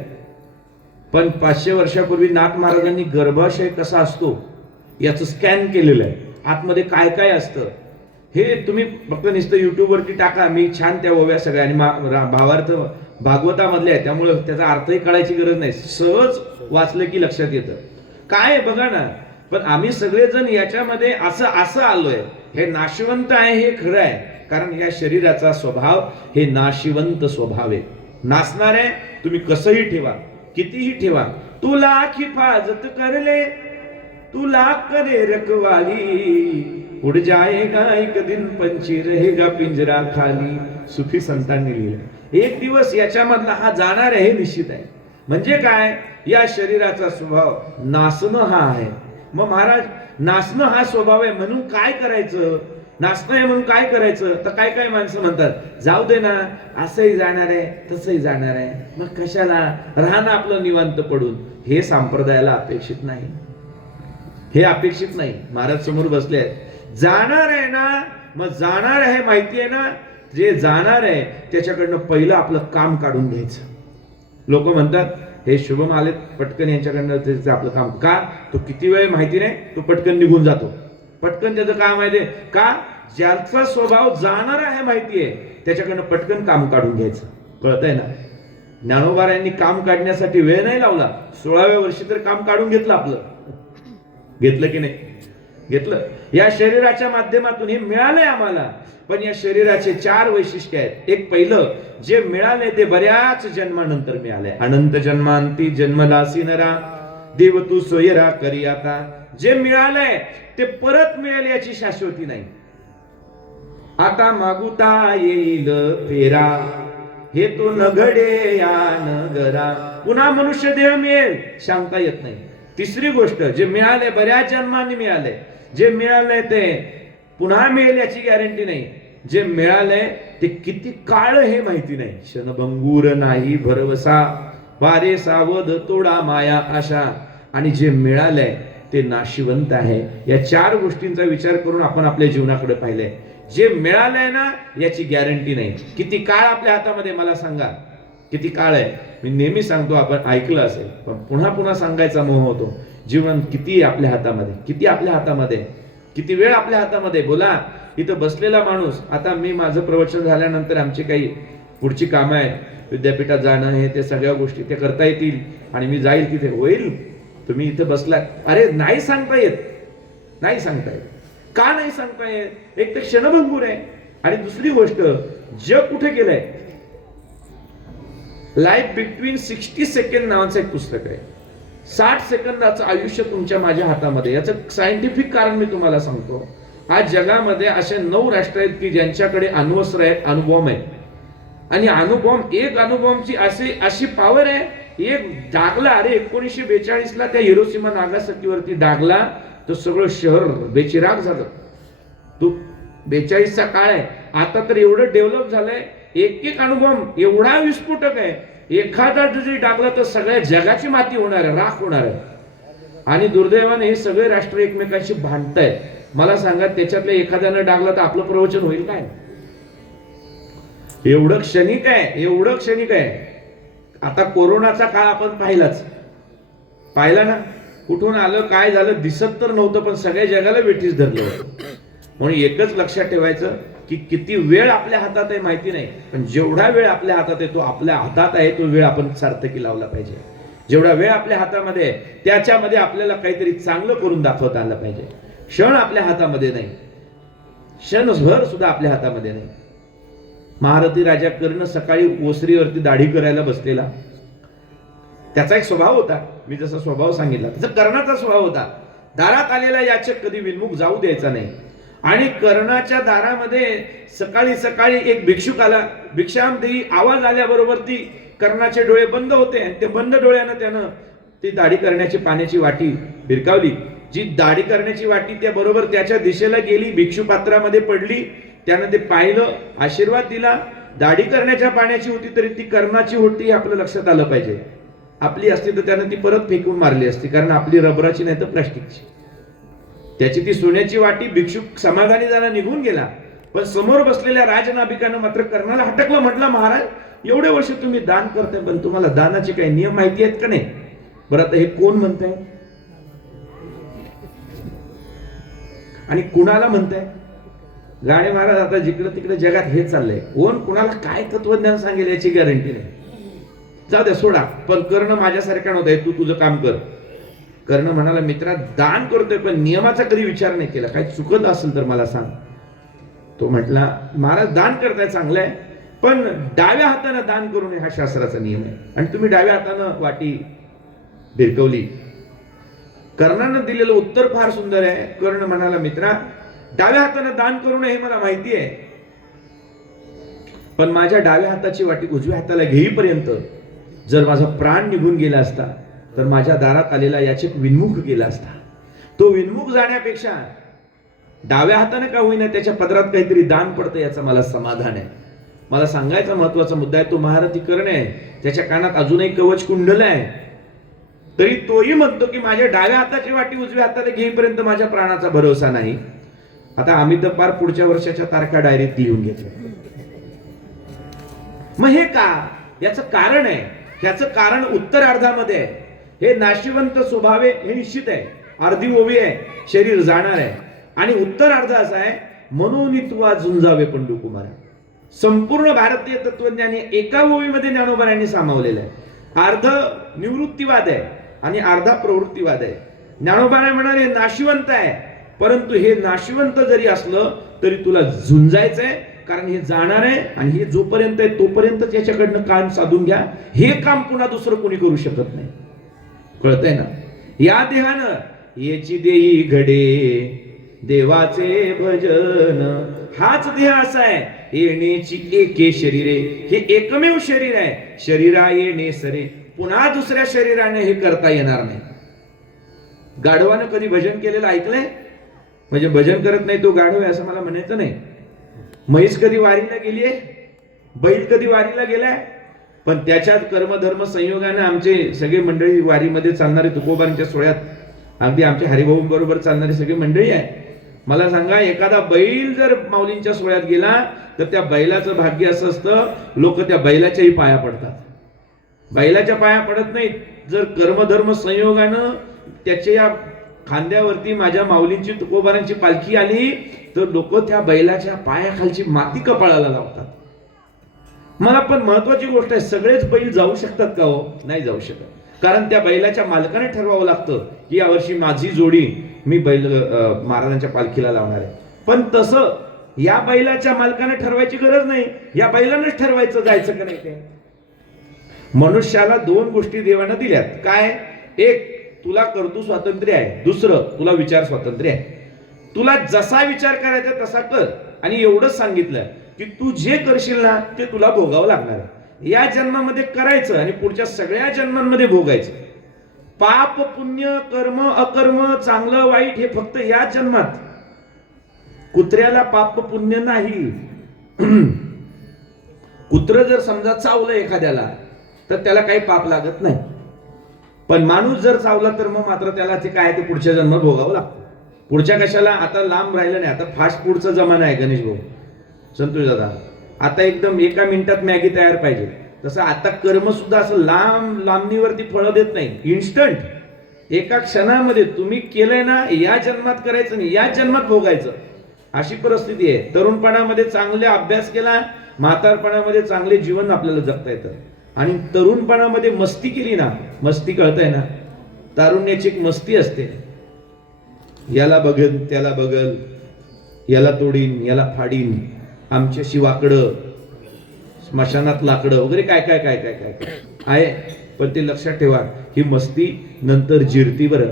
पण 500 वर्षापूर्वी नाथ महाराजांनी गर्भाशय कसा असतो याचं स्कॅन केलेलं आहे. आतमध्ये काय काय असतं हे तुम्ही फक्त नुसतं युट्यूब वरती टाका. मी छान त्या ओव्या सगळ्या आणि भावार्थ भागवतामधले आहे, त्यामुळे त्याचा अर्थही कळायची गरज नाही, सहज वाचलं की लक्षात येतं. काय बघा ना. पण आम्ही सगळेजण याच्यामध्ये असं आलोय. हे नाशवंत आहे हे खरं आहे, कारण या शरीराचा स्वभाव हे नाशिवंत स्वभाव आहे. नासणार आहे. तुम्ही कसंही ठेवा, कितीही ठेवा, तुला हिफाजत करले, तुला करे रखवाली, उड जाएगा एक दिन पंछी रहेगा पिंजरा खाली. सुफी संतांनी लिहिलं. एक दिवस याच्यामधला हा जाणार आहे हे निश्चित आहे. म्हणजे काय, या शरीराचा स्वभाव नासणं हा आहे. मग महाराज नासणं हा स्वभाव आहे म्हणून काय करायचं, नाचणं आहे म्हणून काय करायचं. तर काय काय माणसं म्हणतात जाऊ दे ना, असंही जाणार आहे तसंही जाणार आहे, मग कशाला, राहणं आपलं निवांत पडून. हे संप्रदायाला अपेक्षित नाही, हे अपेक्षित नाही. महाराज समोर बसले आहेत. जाणार आहे ना, मग जाणार आहे माहिती आहे ना. जे जाणार आहे त्याच्याकडनं पहिलं आपलं काम काढून घ्यायचं. लोक म्हणतात हे शुभम आले पटकन यांच्याकडनं त्याचं आपलं काम का, तो किती वेळ माहिती नाही, तो पटकन निघून जातो. पटकन त्याचं काम आहे का, ज्याचा स्वभाव जाणार आहे माहिती आहे त्याच्याकडनं पटकन काम काढून घ्यायचं. कळतंय ना. ज्ञानोबा काम काढण्यासाठी वेळ नाही लावला, 16व्या वर्षी तर काम काढून घेतलं आपलं. घेतलं की नाही घेतलं. या शरीराच्या माध्यमातून हे मिळालंय आम्हाला. पण या शरीराचे 4 वैशिष्ट्य आहेत. एक पहिलं, जे मिळाले ते बऱ्याच जन्मानंतर मिळाले. अनंत जन्मांती जन्मदासी नरा, देव तू सोयरा करी आता. जे मिळालंय ते परत मिळेल याची शाश्वती नाही. आता मागुता येईल फेरा, हे तो न घडे या नगरा. पुन्हा मनुष्य देह मिळेल सांगता येत नाही. तिसरी गोष्ट, जे मिळाले बऱ्याच जन्मांनी मिळाले, जे मिळालंय ते पुन्हा मिळेल याची गॅरंटी नाही. जे मिळालंय ते किती काळ हे माहिती नाही. क्षणभंगूर नाही भरवसा, वारे सावध तोडा माया आशा. आणि जे मिळालंय ते नाशिवंत आहे. या 4 गोष्टींचा विचार करून आपण आपल्या जीवनाकडे पाहिलंय. जे मिळालंय ना याची गॅरंटी नाही. किती काळ आपल्या हातामध्ये, मला सांगा किती काळ आहे. मी नेहमी सांगतो, आपण ऐकलं असेल पण पुन्हा पुन्हा सांगायचा मोह होतो. जीवन किती आपल्या हातामध्ये, किती आपल्या हातामध्ये, किती वेळ आपल्या हातामध्ये. बोला, इथं बसलेला माणूस, आता मी माझं प्रवचन झाल्यानंतर आमची काही पुढची कामं आहेत, विद्यापीठात जाणं हे ते सगळ्या गोष्टी ते करता येतील आणि मी जाईल तिथे, होईल. तुम्ही इथं बसलात, अरे नाही सांगता येत, नाही सांगता येत. का नाही सांगता येत? एक तर क्षणभंगूर आहे, आणि दुसरी गोष्ट जग कुठे गेलंय. लाईफ बिटवीन 60 सेकंड नावाचं एक पुस्तक आहे. 60 सेकंदाचं आयुष्य तुमच्या माझ्या हातामध्ये. याचं सायंटिफिक कारण मी तुम्हाला सांगतो. आज जगामध्ये असे 9 राष्ट्र आहेत की ज्यांच्याकडे अण्वस्त्र आहेत, अणुबॉम्ब आहेत. आणि अणुबॉम्ब, एक अणुबॉम्बची अशी पॉवर आहे, एक डागला, अरे 1942 ला त्या हिरोशिमा नागासाकीवरती डागला तर सगळं शहर बेचिराग झालं. तो 42 चा काळ आहे. आता तर एवढं डेव्हलप झालंय, एक अणुबॉम्ब एवढा विस्फोटक आहे, एखादा जरी डागला तर सगळ्या जगाची माती होणार आहे, राख होणार आहे. आणि दुर्दैवाने हे सगळे राष्ट्र एकमेकांशी भांडतायत. मला सांगा, त्याच्यातल्या एखाद्यानं डागला तर आपलं प्रवचन होईल काय? एवढं क्षणिक आहे, एवढं क्षणिक आहे. आता कोरोनाचा काळ आपण पाहिला ना, कुठून आलं काय झालं दिसत तर नव्हतं, पण सगळ्या जगाला वेठीस धरलं होतं. म्हणून एकच लक्षात ठेवायचं की किती वेळ आपल्या हातात आहे माहिती नाही, पण जेवढा वेळ आपल्या हातात आहे तो आपल्या हातात आहे, तो वेळ आपण सार्थकी लावला पाहिजे. जेवढा वेळ आपल्या हातामध्ये आहे त्याच्यामध्ये आपल्याला काहीतरी चांगलं करून दाखवता आलं पाहिजे. क्षण आपल्या हातामध्ये नाही, क्षणभर सुद्धा आपल्या हातामध्ये नाही. महारथी राजा कर्ण सकाळी ओसरीवरती दाढी करायला बसलेला. त्याचा एक स्वभाव होता, मी जसा स्वभाव सांगितला त्याचा कर्णाचा स्वभाव होता. दारात आलेला याचक कधी विनमुख जाऊ द्यायचा नाही. आणि कर्णाच्या दारामध्ये सकाळी सकाळी एक भिक्षुक आला. भिक्षाम देई आवाज आल्याबरोबर ती कर्णाचे डोळे बंद होते आणि ते बंद डोळ्यानं त्यानं ती दाढी करण्याची पाण्याची वाटी भिरकावली. जी दाढी करण्याची वाटी त्या बरोबर त्याच्या दिशेला गेली, भिक्षू पात्रामध्ये पडली. त्यानं ते पाहिलं, आशीर्वाद दिला. दाढी करण्याच्या पाण्याची होती तरी ती कर्णाची होती हे आपलं लक्षात आलं पाहिजे. आपली असती तर त्यानं ती परत फेकून मारली असती, कारण आपली रबराची नाही तर प्लास्टिकची. त्याची ती सोन्याची वाटी. भिक्षुक समाधानी झाला, निघून गेला. पण समोर बसलेल्या राजनाभिकानं मात्र कर्णाला हटकलं. म्हटलं, महाराज एवढे वर्ष तुम्ही दान करताय, पण तुम्हाला दानाचे काही नियम माहिती आहेत का नाही? बरं, आता हे कोण म्हणताय आणि कुणाला म्हणताय? गाणे महाराज, आता जिकडे तिकडे जगात हे चाललंय, कोण कुणाला काय तत्वज्ञान सांगेल याची गॅरंटी नाही. जाऊ द्या, सोडा. पण कर्ण माझ्यासारखा नव्हता, तू तुझं काम कर. कर्ण म्हणाला, मित्रा दान करतोय पण नियमाचा कधी विचार नाही केला, काही चुकत असेल तर मला सांग. तो म्हटला, महाराज दान करताय चांगलं आहे, पण डाव्या हाताने दान करू नये हा शास्त्राचा नियम आहे. आणि तुम्ही डाव्या हाताने वाटी भिरकवली. कर्णानं दिलेलं उत्तर फार सुंदर आहे. कर्ण म्हणाला, मित्रा डाव्या हाताने दान करू नये हे मला माहिती आहे, पण माझ्या डाव्या हाताची वाटी उजव्या हाताला घेईपर्यंत जर माझा प्राण निघून गेला असता तर माझ्या दारात आलेला याचक विनमुख गेला असता. तो विनमुख जाण्यापेक्षा डाव्या हाताने का होईना त्याच्या पदरात काहीतरी दान पडतं याचं मला समाधान आहे. मला सांगायचा महत्वाचा मुद्दा आहे, तो महारथी कर्ण आहे, त्याच्या कानात अजूनही कवच कुंडल आहे, तरी तोही म्हणतो की माझ्या डाव्या हाताची वाटी उजव्या हाताला घेईपर्यंत माझ्या प्राणाचा भरोसा नाही. आता आम्ही तर फार पुढच्या वर्षाच्या तारखा डायरेक्ट लिहून घेतल्या. मग हे का? याचं कारण आहे. याचं कारण उत्तरार्धामध्ये आहे. हे नाशिवंत स्वभावे हे निश्चित आहे, अर्धी ओवी आहे, शरीर जाणार आहे. आणि उत्तरार्ध असा आहे, म्हणून तू झुंजावे पंडू कुमार. संपूर्ण भारतीय तत्वज्ञानी एका ओवीमध्ये ज्ञानोबांनी सामावलेलं आहे. अर्ध निवृत्तीवाद आहे आणि अर्धा प्रवृत्तीवाद आहे. ज्ञानोबाने म्हणाले नाशिवंत आहे, परंतु हे नाशिवंत जरी असलं तरी तुला झुंजायचंय, कारण हे जाणार आहे आणि हे जोपर्यंत आहे तोपर्यंत याच्याकडनं काम साधून घ्या. हे काम पुन्हा दुसरं कोणी करू शकत नाही. कळतंय ना? या देहानं याची देई घडे देवाचे भजन. हाच देह असा आहे, येण्याची एके शरीरे. हे एकमेव शरीर आहे, शरीरा येणे सरे. पुन्हा दुसऱ्या शरीराने हे करता येणार नाही. गाढवानं कधी भजन केलेलं ऐकलंय? म्हणजे भजन करत नाही तो गाढव आहे असं मला म्हणायचं नाही. म्हैस कधी वारीला गेलीये? बैल कधी वारीला गेलाय? पण त्याच्यात कर्मधर्म संयोगाने आमचे सगळे मंडळी वारीमध्ये चालणारे, तुकोबांच्या सोहळ्यात अगदी आमच्या हरिभाऊ बरोबर चालणारी सगळी मंडळी आहे. मला सांगा, एखादा बैल जर माऊलींच्या सोहळ्यात गेला तर त्या बैलाचं भाग्य असं असतं, लोक त्या बैलाच्याही पाया पडतात. बैलाच्या पाया पडत नाहीत. जर कर्मधर्म संयोगानं त्याच्या खांद्यावरती माझ्या माऊलींची तुकोबारांची पालखी आली तर लोक त्या बैलाच्या पायाखालची माती कपाळाला लावतात. मला पण महत्वाची गोष्ट आहे, सगळेच बैल जाऊ शकतात का हो? नाही जाऊ शकत. कारण त्या बैलाच्या मालकाने ठरवावं लागतं की यावर्षी माझी जोडी मी बैल महाराजांच्या पालखीला लावणार आहे. पण तसं या बैलाच्या मालकाने ठरवायची गरज नाही, या बैलानेच ठरवायचं जायचं का नाही ते. मनुष्याला दोन गोष्टी देवानं दिल्यात. काय? एक, तुला कर्तृ स्वातंत्र्य आहे. दुसरं, तुला विचार स्वातंत्र्य आहे. तुला जसा विचार करायचा तसा कर. आणि एवढंच सांगितलं की तू जे करशील ना ते तुला भोगावं लागणार आहे. या जन्मामध्ये करायचं आणि पुढच्या सगळ्या जन्मांमध्ये भोगायचं. पाप पुण्य कर्म अकर्म चांगलं वाईट हे फक्त या जन्मात. कुत्र्याला पाप पुण्य नाही. कुत्र जर समजा चावलं एखाद्याला तर त्याला काही पाप लागत नाही, पण माणूस जर चावला तर मग मात्र त्याला ते काय ते पुढच्या जन्मात भोगावं लागतं. पुढच्या कशाला? आता लांब राहिलं नाही, आता फास्ट फूडचा जमाना आहे गणेश भाऊ, संतोष दादा. आता एकदम एका मिनिटात मॅगी तयार पाहिजे, तसं आता कर्म सुद्धा असं लांब लांबणीवरती फळं देत नाही, इन्स्टंट एका क्षणामध्ये तुम्ही केलंय ना, या जन्मात करायचं नाही, या जन्मात भोगायचं, अशी परिस्थिती आहे. तरुणपणामध्ये चांगले अभ्यास केला, म्हातारपणामध्ये चांगले जीवन आपल्याला जगता येतं. आणि तरुणपणामध्ये मस्ती केली ना, मस्ती कळतंय ना, तारुण्याची एक मस्ती असते, याला बघल त्याला बघल, याला तोडीन याला फाडीन, आमच्याशी वाकडं, स्मशानात लाकडं वगैरे काय काय काय काय काय काय आहे. पण ते लक्षात ठेवा, ही मस्ती नंतर जिरती बरं.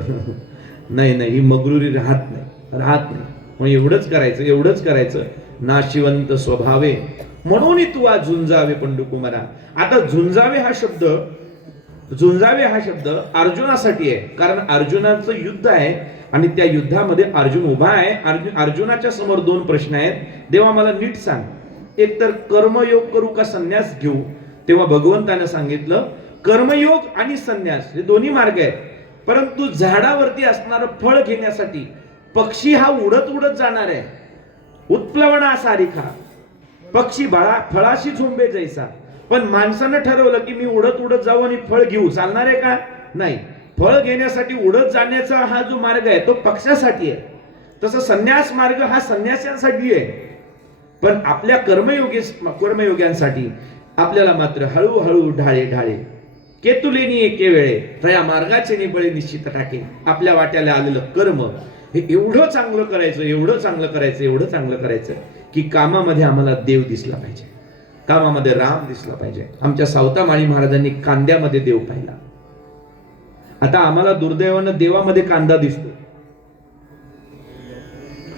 नाही नाही, ही मगरुरी राहत नाही. मग एवढंच करायचं, नाशिवंत स्वभावे म्हणून तू आज झुंजावे पंडुकुमारा. आता झुंजावे हा शब्द अर्जुनासाठी आहे, कारण अर्जुनाचं युद्ध आहे आणि त्या युद्धामध्ये अर्जुन उभा आहे. अर्जुनाच्या समोर दोन प्रश्न आहेत. देवा मला नीट सांग, एक तर कर्मयोग करू का संन्यास घेऊ? तेव्हा भगवंताने सांगितलं कर्मयोग आणि संन्यास हे दोन्ही मार्ग आहेत, परंतु झाडावरती असणारं फळ घेण्यासाठी पक्षी हा उडत उडत जाणार आहे, उत्प्लवना सारिखा, पक्षी फळाशी झुंबे जैसा. पण माणसानं ठरवलं की मी उडत उडत जाऊ आणि फळ घेऊ, चालणार आहे का? नाही. फळ घेण्यासाठी उडत जाण्याचा हा जो मार्ग आहे तो पक्षासाठी आहे, तसं संन्यास मार्ग हा संन्यासांसाठी आहे. पण आपल्या कर्मयोग्यांसाठी आपल्याला मात्र हळूहळू ढाळे ढाळे केतुलेनी एके वेळे तया मार्गाचे निबळे निश्चित टाके. आपल्या वाट्याला आलेलं कर्म हे एवढं चांगलं करायचं की कामामध्ये आम्हाला देव दिसला पाहिजे, कामामध्ये राम दिसला पाहिजे. आमच्या सावतामाळी महाराजांनी कांद्यामध्ये देव पाहिला. आता आम्हाला दुर्दैवानं देवामध्ये कांदा दिसतो.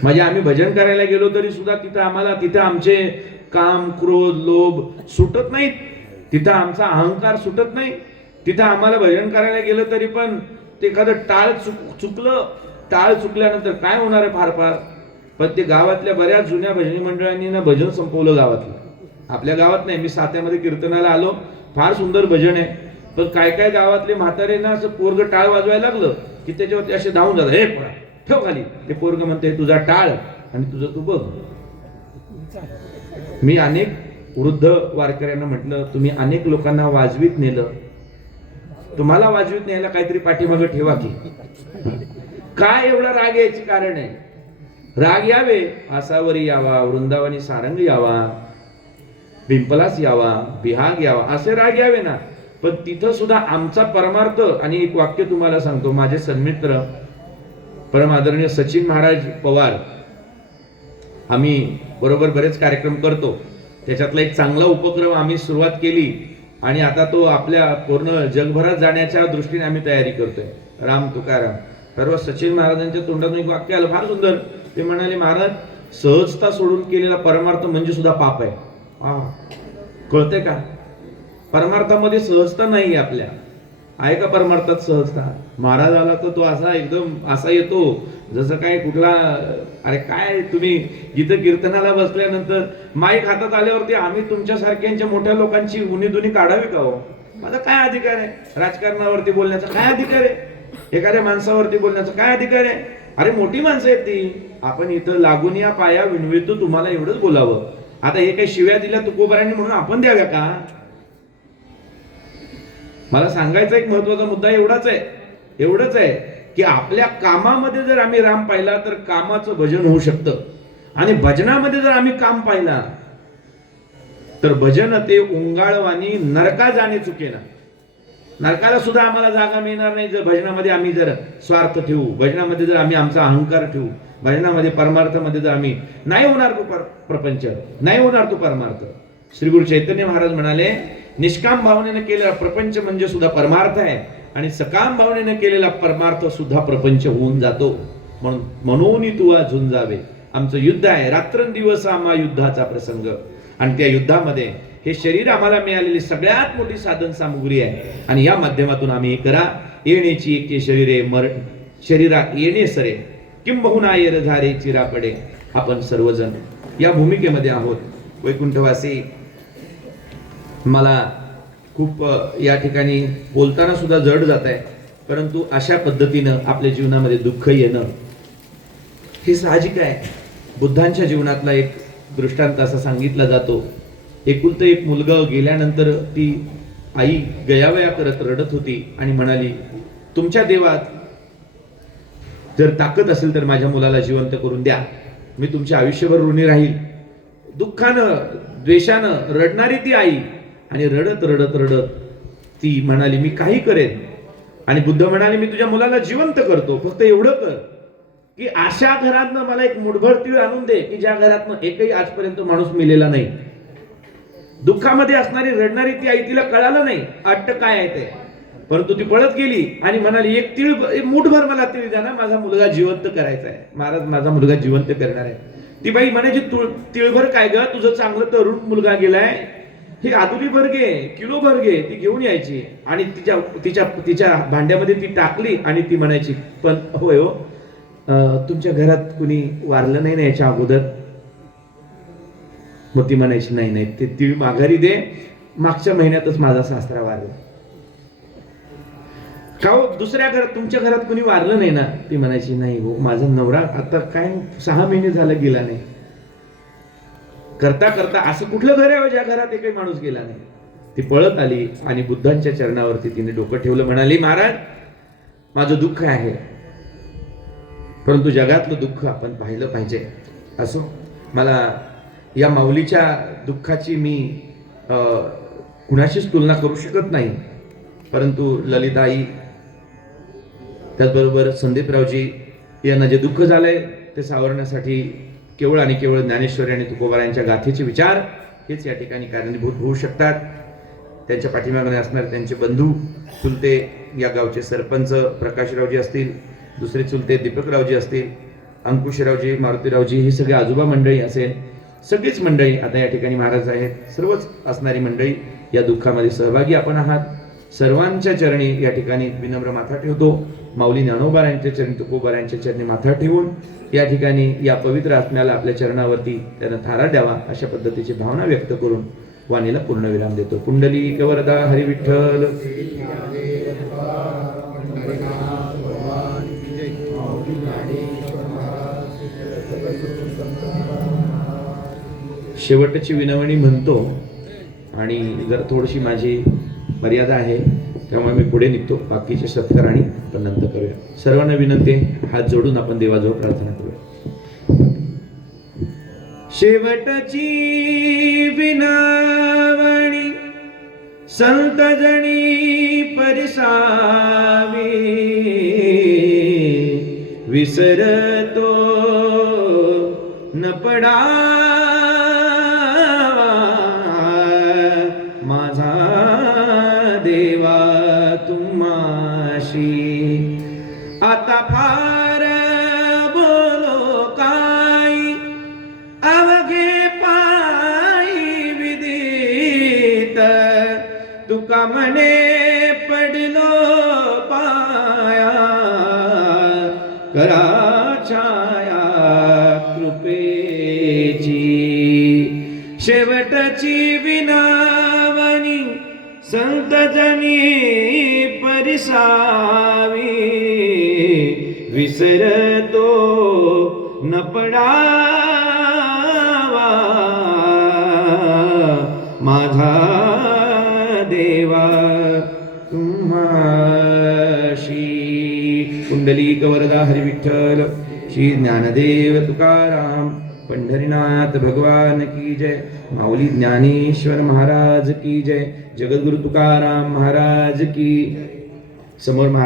म्हणजे आम्ही भजन करायला गेलो तरी सुद्धा तिथं आमचे काम क्रोध लोभ सुटत नाहीत, तिथं आमचा अहंकार सुटत नाही. तिथं आम्हाला भजन करायला गेलं तरी पण ते एखादं टाळ चुकल्यानंतर काय होणार आहे फार फार. पण ते गावातल्या बऱ्याच जुन्या भजनी मंडळांनी ना भजन संपवलं गावातलं. आपल्या गावात नाही, मी सात्यामध्ये कीर्तनाला आलो, फार सुंदर भजन आहे, पण काय काय गावातले म्हातारे ना असं पोरग टाळ वाजवायला लागलं की त्याच्यावरती असे धावून जातात, हे पोरा ठेव खाली. ते पोरग म्हणते तुझा टाळ आणि तुझं तू बघ. मी अनेक वृद्ध वारकऱ्यांना म्हटलं, तुम्ही अनेक लोकांना वाजवीत नेलं, तुम्हाला वाजवीत न्यायला काहीतरी पाठीमागं ठेवा की. काय एवढा राग यायचे कारण आहे? राग यावे आसावरी यावा, वृंदावनी सारंग यावा, पिंपलास यावा, बिहाग यावा, असे राग यावे ना. पण तिथं सुद्धा आमचा परमार्थ. आणि एक वाक्य तुम्हाला सांगतो, माझे सन्मित्र परम आदरणीय सचिन महाराज पवार, आम्ही बरोबर बरेच कार्यक्रम करतो, त्याच्यातला एक चांगला उपक्रम आम्ही सुरुवात केली आणि आता तो आपल्या पूर्ण जगभरात जाण्याच्या दृष्टीने आम्ही तयारी करतोय. राम तुकाराम. परवा सचिन महाराजांच्या तोंडातून एक वाक्य आलं फार सुंदर. ते म्हणाले, महाराज सहजता सोडून केलेला परमार्थ म्हणजे सुद्धा पाप आहे. कळतंय का? परमार्थामध्ये सहजता नाही आपल्या. आहे का परमार्थात सहजता? महाराज आला तर तो असा एकदम असा येतो जसं काय कुठला, अरे काय तुम्ही इथं कीर्तनाला बसल्यानंतर माईक हातात आल्यावरती आम्ही तुमच्यासारख्यांच्या मोठ्या लोकांची उणीधुनी काढावी का हो? माझा काय अधिकार आहे? राजकारणावरती बोलण्याचा काय अधिकार आहे? एखाद्या माणसावरती बोलण्याचा काय अधिकार आहे? अरे मोठी माणसं आहेत ती. आपण इथं लागून या पाया विनवितो तुम्हाला एवढंच बोलावं. आता हे काही शिव्या दिल्या तुकोबारांनी म्हणून आपण द्याव्या का? मला सांगायचा एक महत्वाचा मुद्दा एवढंच आहे की आपल्या कामामध्ये जर आम्ही राम पाहिला तर कामाचं भजन होऊ शकतं, आणि भजनामध्ये जर आम्ही काम पाहिला तर भजन ते उंगाळवानी नरका जाणे चुकेना. नरकाला सुद्धा आम्हाला जागा मिळणार नाही जर भजनामध्ये आम्ही जर स्वार्थ ठेवू, भजनामध्ये जर आम्ही आमचा अहंकार ठेवू, भजनामध्ये परमार्थामध्ये जर आम्ही नाही होणार तो प्रपंच, नाही होणार तो परमार्थ. श्री गुरु चैतन्य महाराज म्हणाले, निष्काम भावनेने केलेला प्रपंच म्हणजे सुद्धा परमार्थ आहे, आणि सकाम भावनेने केलेला परमार्थ सुद्धा प्रपंच होऊन जातो. म्हणून तू झुंजावे. आमचं युद्ध आहे, रात्रंदिवस आम्हा युद्धाचा प्रसंग. आणि त्या युद्धामध्ये हे शरीर आम्हाला मिळालेली सगळ्यात मोठी साधन सामुग्री आहे, आणि या माध्यमातून आम्ही हे करा. येण्याची एके शरीरे शरीरा येणे सरे किंबहुना येर झारे चिरा पडे. आपण सर्वजण या भूमिकेमध्ये आहोत. वैकुंठवासी, मला खूप या ठिकाणी बोलताना सुद्धा जड जात आहे, परंतु अशा पद्धतीनं आपल्या जीवनामध्ये दुःख येणं हे साहजिक आहे. बुद्धांच्या जीवनातला एक दृष्टांत असा सांगितला जातो एकुलतं एक मुलगा गेल्यानंतर ती आई गयावया करत रडत होती आणि म्हणाली, तुमच्या देवात जर ताकद असेल तर माझ्या मुलाला जिवंत करून द्या, मी तुमच्या आयुष्यभर ऋणी राहील. दुःखानं द्वेषानं रडणारी ती आई, आणि रडत रडत रडत ती म्हणाली, मी काही करेन. आणि बुद्ध म्हणाले, मी तुझ्या मुलाला जिवंत करतो, फक्त एवढं कर की अशा घरातनं मला एक मुठभर तीळ आणून दे की ज्या घरातनं एकही आजपर्यंत माणूस मेलेला नाही. दुःखामध्ये असणारी रडणारी ती आई, तिला कळालं नाही अट्ट काय आहे ते, परंतु ती पळत गेली आणि म्हणाली, एक मुठभर मला तीळ द्या ना, माझा मुलगा जिवंत करायचा आहे. महाराज माझा मुलगा जिवंत करणार आहे. ती बाई म्हणायची, तिळभर काय ग, तुझं चांगलं तरुण मुलगा गेलाय, ही आदुली भर घे, किलो भर घे. ती घेऊन यायची आणि तिच्या भांड्यामध्ये ती टाकली आणि ती म्हणायची, पण होय हो, तुमच्या घरात कुणी वारलं नाही ना याच्या अगोदर? मग ती म्हणायची, नाही नाही, ते तीळ माघारी दे, मागच्या महिन्यातच माझा सासरा वारला. का हो, दुसऱ्या घरात, तुमच्या घरात कुणी वारलं नाही ना? ती म्हणायची, नाही हो, माझा नवरा आता काय 6 महिने झालं गेला नाही. करता करता असं कुठलं घर आहे ज्या घरात एकही माणूस गेला नाही? ती पळत आली आणि बुद्धांच्या चरणावरती तिने डोकं ठेवलं, म्हणाली, महाराज माझं दुःख आहे, परंतु जगातलं दुःख आपण पाहिलं पाहिजे. असो, मला या माऊलीच्या दुःखाची मी कुणाशीच तुलना करू शकत नाही, परंतु ललिताई त्याचबरोबर संदीपरावजी यांना जे दुःख झालंय ते सावरण्यासाठी केवळ आणि केवळ ज्ञानेश्वरी आणि तुकोबारायांच्या गाथेचे विचार हेच या ठिकाणी कारणीभूत होऊ शकतात. त्यांच्या पाठीमागे असणारे त्यांचे बंधू चुलते, या गावचे सरपंच प्रकाशरावजी असतील, दुसरे चुलते दीपकरावजी असतील, अंकुशरावजी, मारुतीरावजी, ही सगळी आजोबा मंडळी असेल, सगळीच मंडळी आता या ठिकाणी महाराज आहेत, सर्वच असणारी मंडळी या दुःखामध्ये सहभागी आपण आहात. सर्वांच्या चरणी या ठिकाणी विनम्र माथा ठेवतो. माऊली ज्ञानोबारायांच्या चरणी, तुकोबारायांच्या चरणी माथा ठेवून या ठिकाणी या पवित्र आत्म्याला आपल्या चरणावरती त्यानं थारा द्यावा अशा पद्धतीची भावना व्यक्त करून वाणीला पूर्णविराम देतो. पुंडलिक वरदा हरी विठ्ठल. शेवटची विनवणी म्हणतो आणि जर थोडीशी माझी मर्यादा आहे त्यामुळे मी पुढे निघतो. बाकीचे सत्कार आणि आपण नंतर करूया. सर्वांना विनंती, हात जोडून आपण देवाजवळ प्रार्थना करूया. शेवटची विनवणी संत जणी परिसावी, विसरतो न पडावा माझा देवा तुम्हाशी. आता फार बोलो काय, अवघे पायी विदित, तुका म्हणे पडलो पाया, करा छाया कृपेची. शेवटची विनवणी संत जनी परिसावी, विसरतो न पडावा माझा देवा तुम्हाशी. पुंडलिक वरदा हरी विठ्ठल. श्री ज्ञानदेव तुकाराम पंढरीनाथ भगवान की जय. माऊली ज्ञानेश्वर महाराज की जय. जगद्गुरु तुकाराम महाराज की. समोर महाराज